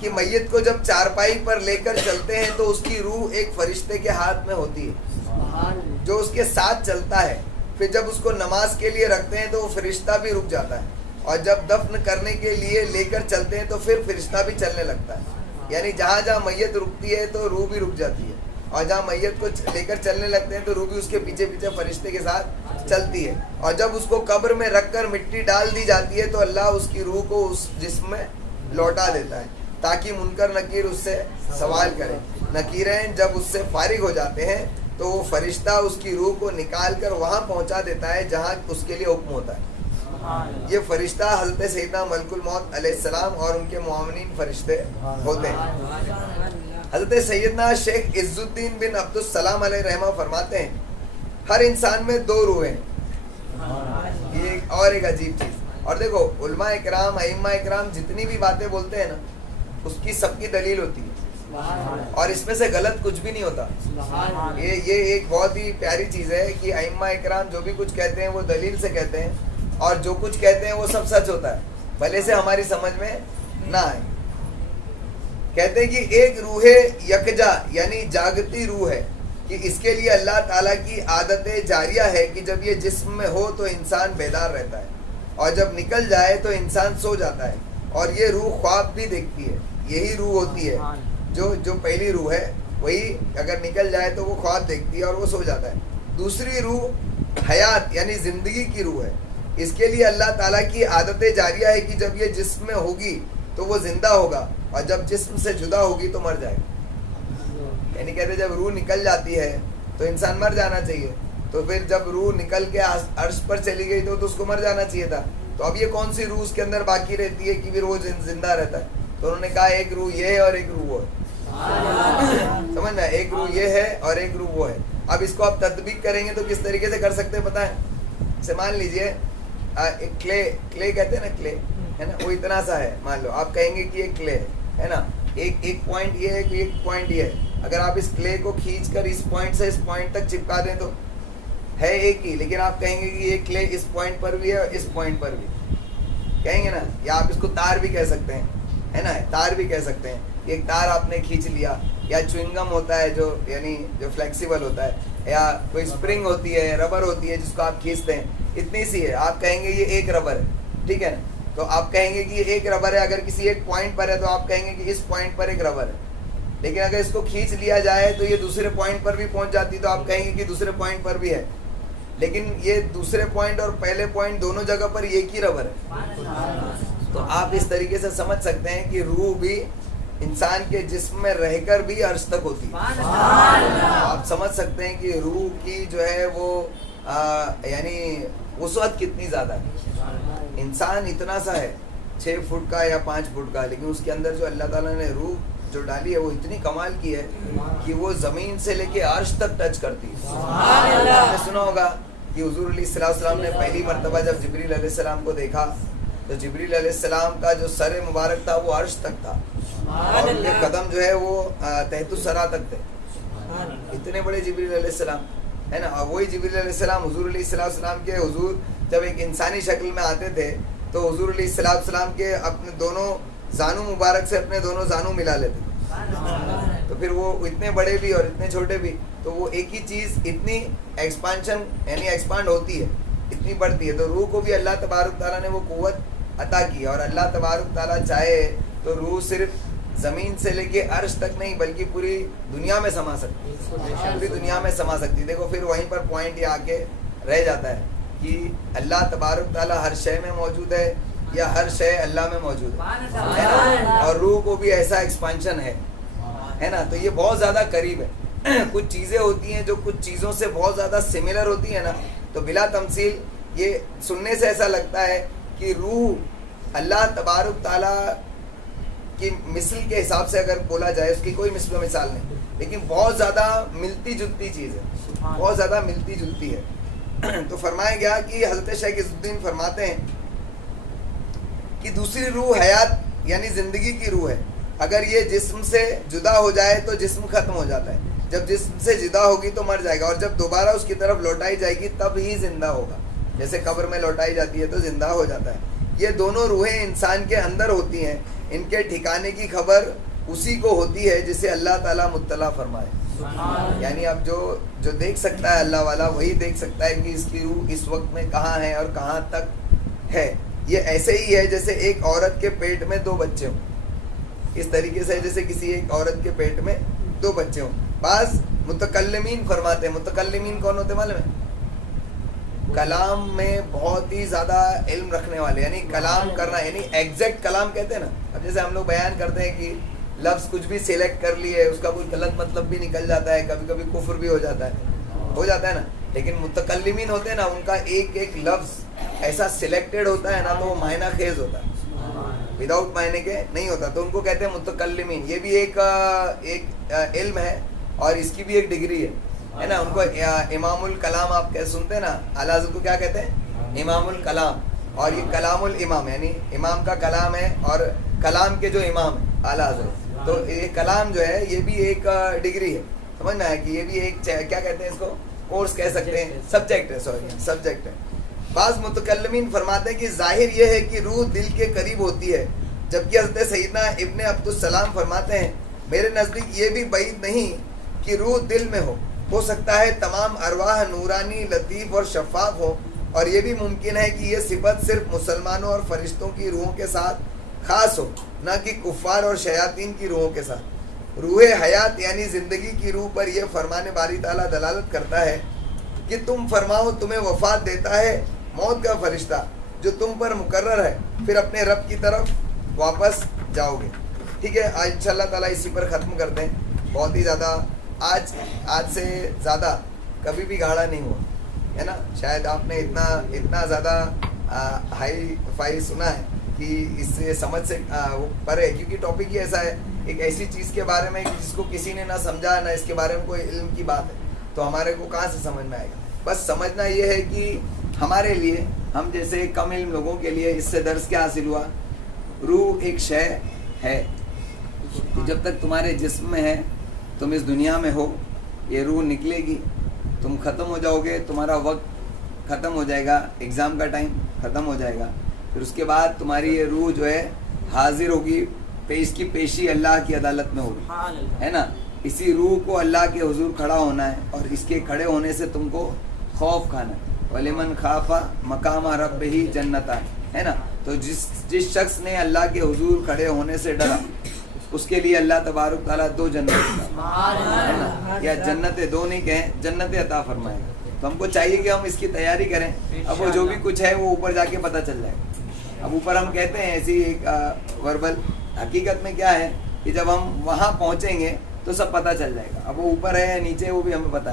کہ میت کو جب چارپائی پر لے کر چلتے ہیں تو اس کی روح ایک فرشتے کے ہاتھ میں ہوتی ہے جو اس کے ساتھ چلتا ہے. پھر جب اس کو نماز کے لیے رکھتے ہیں تو وہ فرشتہ بھی رک جاتا ہے اور جب دفن کرنے کے لیے لے کر چلتے ہیں تو پھر فرشتہ بھی چلنے لگتا ہے. یعنی جہاں جہاں میت رکتی ہے تو روح بھی رک جاتی ہے اور جہاں میت کو لے کر چلنے لگتے ہیں تو روح بھی اس کے پیچھے پیچھے فرشتے کے ساتھ چلتی ہے. اور جب اس کو قبر میں رکھ کر مٹی ڈال دی جاتی ہے تو اللہ اس کی روح کو اس جسم میں لوٹا دیتا ہے تاکہ منکر نکیر اس سے سوال کرے. نکیرین جب اس سے فارغ ہو جاتے ہیں تو وہ فرشتہ اس کی روح کو نکال کر وہاں پہنچا دیتا ہے جہاں اس کے لیے حکم ہوتا ہے. یہ فرشتہ حضرت سیدنا ملک الموت علیہ السلام اور ان کے معاونین فرشتے ہوتے ہیں. حضرت سیدنا شیخ عز الدین بن عبد السلام علیہ رحمہ فرماتے ہیں ہر انسان میں 2 روحیں ہیں. یہ اور ایک عجیب چیز. اور دیکھو علماء اکرام ائمہ اکرام جتنی بھی باتیں بولتے ہیں نا اس کی سب کی دلیل ہوتی ہے اور اس میں سے غلط کچھ بھی نہیں ہوتا. یہ ایک بہت ہی پیاری چیز ہے کہ ائمہ اکرام جو بھی کچھ کہتے ہیں وہ دلیل سے کہتے ہیں اور جو کچھ کہتے ہیں وہ سب سچ ہوتا ہے, بھلے سے ہماری سمجھ میں نہ آئے. کہتے ہیں کہ ایک روح یکجا یعنی جاگتی روح ہے کہ اس کے لیے اللہ تعالیٰ کی عادت جاریہ ہے کہ جب یہ جسم میں ہو تو انسان بیدار رہتا ہے اور جب نکل جائے تو انسان سو جاتا ہے. اور یہ روح خواب بھی دیکھتی ہے. یہی روح ہوتی ہے جو پہلی روح ہے, وہی اگر نکل جائے تو وہ خواب دیکھتی ہے اور وہ سو جاتا ہے. دوسری روح حیات یعنی زندگی کی روح ہے. اس کے لیے اللہ تعالیٰ کی عادت جاریہ ہے کہ جب یہ جسم میں ہوگی تو وہ زندہ ہوگا اور جب جسم سے جدا ہوگی تو مر جائے گا. یعنی کہتے جب روح نکل جاتی ہے تو انسان مر جانا چاہیے, تو پھر جب روح نکل کے عرش پر چلی گئی تو اس کو مر جانا چاہیے تھا. تو اب یہ کون سی روح اس کے اندر باقی رہتی ہے کہ پھر وہ زندہ رہتا ہے؟ تو انہوں نے کہا ایک روح یہ ہے اور ایک روح وہ ہے. سمجھ میں, ایک روح یہ ہے اور ایک روح وہ ہے. اب اس کو آپ تطبیق کریں گے تو کس طریقے سے کر سکتے ہیں پتہ ہے؟ جیسے مان لیجئے ایک کلے کہتے ہیں نا, کلے ہے نا, وہ اتنا سا ہے. مان لو آپ کہیں گے کہ یہ کلے ہے نا, ایک پوائنٹ یہ ہے کہ ایک پوائنٹ یہ ہے. اگر آپ اس کلے کو کھینچ کر اس پوائنٹ سے اس پوائنٹ تک چپکا دیں تو ہے ایک ہی, لیکن آپ کہیں گے کہ یہ کلے اس پوائنٹ پر بھی ہے اور اس پوائنٹ پر بھی کہیں گے نا. یا آپ اس کو تار بھی کہہ سکتے ہیں ہے نا, تار بھی کہہ سکتے ہیں. ایک تار آپ نے کھینچ لیا, یا چوئنگم ہوتا ہے جو یعنی جو فلیکسیبل ہوتا ہے, یا کوئی اسپرنگ ہوتی ہے, ربر ہوتی ہے جس کو آپ کھینچتے ہیں, اتنی سی ہے. آپ کہیں گے یہ ایک ربر ہے, ٹھیک ہے نا, تو آپ کہیں گے کہ یہ ایک ربر ہے. اگر کسی ایک پوائنٹ پر ہے تو آپ کہیں گے کہ اس پوائنٹ پر ایک ربر ہے. لیکن اگر اس کو کھینچ لیا جائے تو یہ دوسرے پوائنٹ پر بھی پہنچ جاتی, تو آپ کہیں گے کہ دوسرے پوائنٹ پر بھی ہے. لیکن یہ دوسرے پوائنٹ اور پہلے پوائنٹ دونوں جگہ پر ایک ہی ربر ہے. تو آپ اس طریقے سے سمجھ سکتے ہیں کہ روح بھی انسان کے جسم میں رہ کر بھی عرش تک ہوتی ہے. آپ سمجھ سکتے ہیں کہ روح کی جو ہے وہ یعنی وسعت کتنی زیادہ ہے. انسان اتنا سا ہے 6 فٹ کا یا 5 فٹ کا, لیکن اس کے اندر جو اللہ تعالیٰ نے روح جو ڈالی ہے وہ اتنی کمال کی ہے کہ وہ زمین سے لے کے عرش تک ٹچ کرتی ہے. آپ نے سنا ہوگا کہ حضور علیہ السلام نے پہلی مرتبہ جب جبریل علیہ السلام کو دیکھا تو جبریل علیہ السلام کا جو سر مبارک تھا وہ عرش تک تھا اور ان کے قدم جو ہے وہ تحت الثری تک تھے. اتنے بڑے جبریل علیہ السلام ہے نا. اور وہی جبریل علیہ السلام حضور علیہ السلام کے حضور جب ایک انسانی شکل میں آتے تھے تو حضور علیہ السلام کے اپنے دونوں زانو مبارک سے اپنے دونوں زانو ملا لیتے. تو پھر وہ اتنے بڑے بھی اور اتنے چھوٹے بھی, تو وہ ایک ہی چیز اتنی ایکسپانشن یعنی ایکسپانڈ ہوتی ہے, اتنی بڑھتی ہے. تو روح کو بھی اللہ تبارک تعالیٰ نے وہ قوت عطا کی, اور اللہ تبارک تعالیٰ چاہے تو روح صرف زمین سے لے کے عرش تک نہیں بلکہ پوری دنیا میں سما سکتی, پوری دنیا میں سما سکتی. دیکھو پھر وہیں پر پوائنٹ یہ آ کے رہ جاتا ہے کہ اللہ تبارک تعالیٰ ہر شے میں موجود ہے یا ہر شے اللہ میں موجود ہے نا. اور روح کو بھی ایسا ایکسپانشن ہے نا. تو یہ بہت زیادہ قریب ہے. کچھ چیزیں ہوتی ہیں جو کچھ چیزوں سے بہت زیادہ سملر ہوتی ہیں نا, تو بلا تمثیل یہ سننے سے ایسا لگتا ہے کہ روح اللہ تبارک تعالیٰ کی مثل کے حساب سے اگر بولا جائے اس کی کوئی مثل و مثال نہیں, لیکن بہت زیادہ ملتی جلتی چیز ہے, بہت زیادہ ملتی جلتی ہے. تو فرمایا گیا کہ حضرت شیخ عز الدین فرماتے ہیں کہ دوسری روح حیات یعنی زندگی کی روح ہے. اگر یہ جسم سے جدا ہو جائے تو جسم ختم ہو جاتا ہے, جب جسم سے جدا ہوگی تو مر جائے گا, اور جب دوبارہ اس کی طرف لوٹائی جائے گی تب ہی زندہ ہوگا. جیسے قبر میں لوٹائی جاتی ہے تو زندہ ہو جاتا ہے. یہ دونوں روحیں انسان کے اندر ہوتی ہیں, ان کے ٹھکانے کی خبر اسی کو ہوتی ہے جسے اللہ تعالیٰ مطلع فرمائے. یعنی اب جو دیکھ سکتا ہے اللہ والا وہی دیکھ سکتا ہے کہ اس کی روح اس وقت میں کہاں ہے اور کہاں تک ہے. یہ ایسے ہی ہے جیسے ایک عورت کے پیٹ میں 2 بچے ہوں, اس طریقے سے جیسے کسی ایک عورت کے پیٹ میں 2 بچے ہوں. بعض متکلمین فرماتے ہیں, متکلمین کون ہوتے معلوم ہے؟ کلام میں بہت ہی زیادہ علم رکھنے والے, یعنی کلام کرنا یعنی ایگزیکٹ کلام کہتے ہیں نا. اب جیسے ہم لوگ بیان کرتے ہیں کہ لفظ کچھ بھی سلیکٹ کر لیے اس کا کوئی غلط مطلب بھی نکل جاتا ہے, کبھی کبھی کفر بھی ہو جاتا ہے نا. لیکن متکلمین ہوتے ہیں نا, ان کا ایک ایک لفظ ایسا سلیکٹڈ ہوتا ہے نا تو وہ معنی خیز ہوتا ہے, وداؤٹ معنی کے نہیں ہوتا. تو ان کو کہتے ہیں متکلمین. یہ بھی ایک علم ہے اور اس کی بھی ایک ڈگری ہے نا. ان کو امام الکلام آپ سنتے ہیں نا, اعلیٰ حضرت کو کیا کہتے ہیں؟ امام الکلام. اور یہ کلام الامام یعنی امام کا کلام ہے اور کلام کے جو امام ہے اعلیٰ حضرت. تو یہ کلام جو ہے یہ بھی ایک ڈگری ہے, سمجھ میں آیا کہ یہ بھی ایک کیا کہتے ہیں اس کو, کورس کہہ سکتے ہیں, سبجیکٹ ہے, سبجیکٹ ہے. بعض متکلمین فرماتے ہیں کہ ظاہر یہ ہے کہ روح دل کے قریب ہوتی ہے, جبکہ حضرت سیدنا ابن عبدالسلام فرماتے ہیں میرے نزدیک یہ بھی بعید نہیں کہ روح دل میں ہو سکتا ہے تمام ارواح نورانی, لطیف اور شفاف ہو, اور یہ بھی ممکن ہے کہ یہ صفت صرف مسلمانوں اور فرشتوں کی روحوں کے ساتھ خاص ہو, نہ کہ کفار اور شیاطین کی روحوں کے ساتھ. روح حیات یعنی زندگی کی روح پر یہ فرمان باری تعالیٰ دلالت کرتا ہے کہ تم فرماؤ تمہیں وفات دیتا ہے موت کا فرشتہ جو تم پر مقرر ہے, پھر اپنے رب کی طرف واپس جاؤ گے. ٹھیک ہے, آج انشاءاللہ تعالیٰ اسی پر ختم کرتے ہیں. بہت ہی زیادہ آج سے زیادہ کبھی بھی گاڑا نہیں ہوا ہے نا. شاید آپ نے اتنا زیادہ ہائی فائی سنا ہے کہ اس سے سمجھ سے وہ پرے, کیونکہ ٹاپک ہی ایسا ہے, ایک ایسی چیز کے بارے میں جس کو کسی نے نہ سمجھا نہ اس کے بارے میں کوئی علم کی بات ہے, تو ہمارے کو کہاں سے سمجھ میں آئے گا. بس سمجھنا یہ ہے کہ ہمارے لیے, ہم جیسے کم علم لوگوں کے لیے اس سے درس کیا حاصل ہوا, روح ایک شے ہے. جب تک تمہارے جسم میں ہے, تم اس دنیا میں ہو, یہ روح نکلے گی, تم ختم ہو جاؤ گے, تمہارا وقت ختم ہو جائے گا, ایگزام کا ٹائم ختم ہو جائے گا. پھر اس کے بعد تمہاری یہ روح جو ہے حاضر ہوگی, اس کی پیشی اللہ کی عدالت میں ہوگی, ہے نا. اسی روح کو اللہ کے حضور کھڑا ہونا ہے, اور اس کے کھڑے ہونے سے تم کو خوف کھانا ہے. وَلِمَنْ خَافَ مَقَامَ رَبِّهِ جَنَّتَانِ, ہے نا. تو جس شخص نے اللہ کے حضور کھڑے ہونے سے ڈرا, اس کے لیے اللہ تبارک تعالیٰ 2 جنت ہے نا, یا جنتیں 2 نہیں کہیں, جنتیں عطا فرمائے. تو ہم کو چاہیے کہ ہم اس کی تیاری کریں. اب وہ جو بھی کچھ ہے وہ اوپر جا کے پتہ چل جائے گا. اب اوپر ہم کہتے ہیں ایسی ایک وربل, حقیقت میں کیا ہے کہ جب ہم وہاں پہنچیں گے تو سب پتہ چل جائے گا. اب وہ اوپر ہے یا نیچے وہ بھی ہمیں پتہ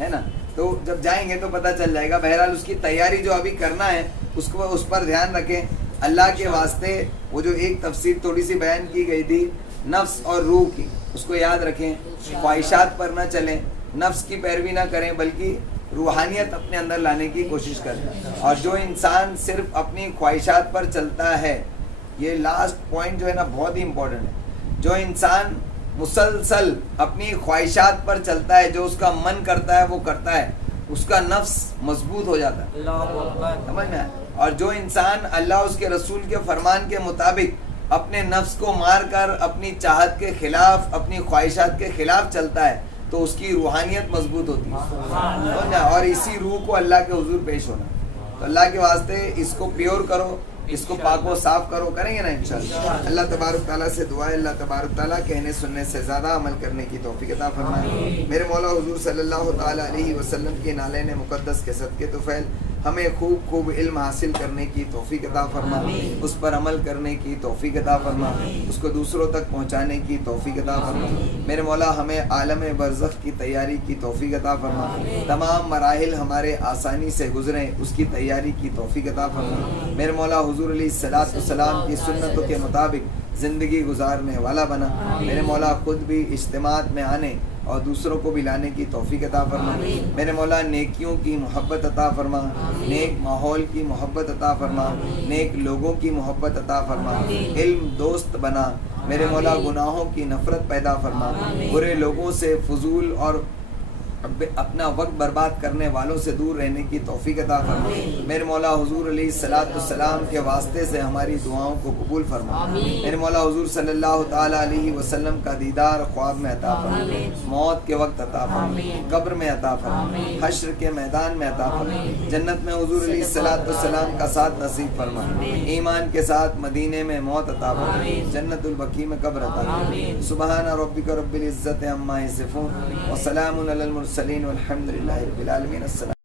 ہے نا. تو جب جائیں گے تو پتہ چل جائے گا. بہرحال اس کی تیاری جو ابھی کرنا ہے اس پر دھیان رکھیں اللہ کے واسطے. وہ جو ایک تفسیر تھوڑی سی بیان کی گئی تھی نفس اور روح کی, اس کو یاد رکھیں. خواہشات پر نہ چلیں, نفس کی پیروی نہ کریں, بلکہ روحانیت اپنے اندر لانے کی کوشش کرے. اور جو انسان صرف اپنی خواہشات پر چلتا ہے, یہ لاسٹ پوائنٹ جو ہے نا بہت ہی امپورٹنٹ ہے, جو انسان مسلسل اپنی خواہشات پر چلتا ہے, جو اس کا من کرتا ہے وہ کرتا ہے, اس کا نفس مضبوط ہو جاتا ہے, سمجھنا. اور جو انسان اللہ اس کے رسول کے فرمان کے مطابق اپنے نفس کو مار کر اپنی چاہت کے خلاف, اپنی خواہشات کے خلاف چلتا ہے, تو اس کی روحانیت مضبوط ہوتی ہے. اور اسی روح کو اللہ کے حضور پیش ہونا. تو اللہ کے واسطے اس کو پیور کرو, اس کو پاک و صاف کرو. کریں گے نا انشاءاللہ. اللہ تبارک تعالیٰ سے دعا ہے, اللہ تبارک تعالیٰ کہنے سننے سے زیادہ عمل کرنے کی توفیق عطا فرمائے. میرے مولا حضور صلی اللہ تعالیٰ علیہ وسلم کے نالین مقدس کے صدقے طفیل ہمیں خوب خوب علم حاصل کرنے کی توفیق عطا فرما, اس پر عمل کرنے کی توفیق عطا فرما, اس کو دوسروں تک پہنچانے کی توفیق عطا فرما. میرے مولا ہمیں عالم برزخ کی تیاری کی توفیق عطا فرما, تمام مراحل ہمارے آسانی سے گزریں اس کی تیاری کی توفیق عطا فرما. میرے مولا حضور علیہ الصلوۃ والسلام کی سنتوں کے مطابق زندگی گزارنے والا بنا. میرے مولا خود بھی اجتماعات میں آنے اور دوسروں کو بھی لانے کی توفیق عطا فرما. میرے مولا نیکیوں کی محبت عطا فرما, نیک ماحول کی محبت عطا فرما, نیک لوگوں کی محبت عطا فرما, علم دوست بنا. میرے مولا گناہوں کی نفرت پیدا فرما, برے لوگوں سے, فضول اور اپنا وقت برباد کرنے والوں سے دور رہنے کی توفیق عطا فرما. میرے مولا حضور علیہ الصلوۃ والسلام کے واسطے سے ہماری دعاؤں کو قبول فرما. میرے مولا حضور صلی اللہ تعالیٰ علیہ وسلم کا دیدار خواب میں عطا فرما, موت کے وقت عطا فرما, قبر میں عطا فرما, حشر کے میدان میں عطا فرما, جنت میں حضور علیہ الصلوۃ والسلام کا ساتھ نصیب فرما, ایمان کے ساتھ مدینے میں موت عطا فرما, جنت البقیع میں قبر عطا فرما. سبحان ربک رب العزت عما یصفون وسلام علی المرسلین والحمد للہ رب العالمین. السلام.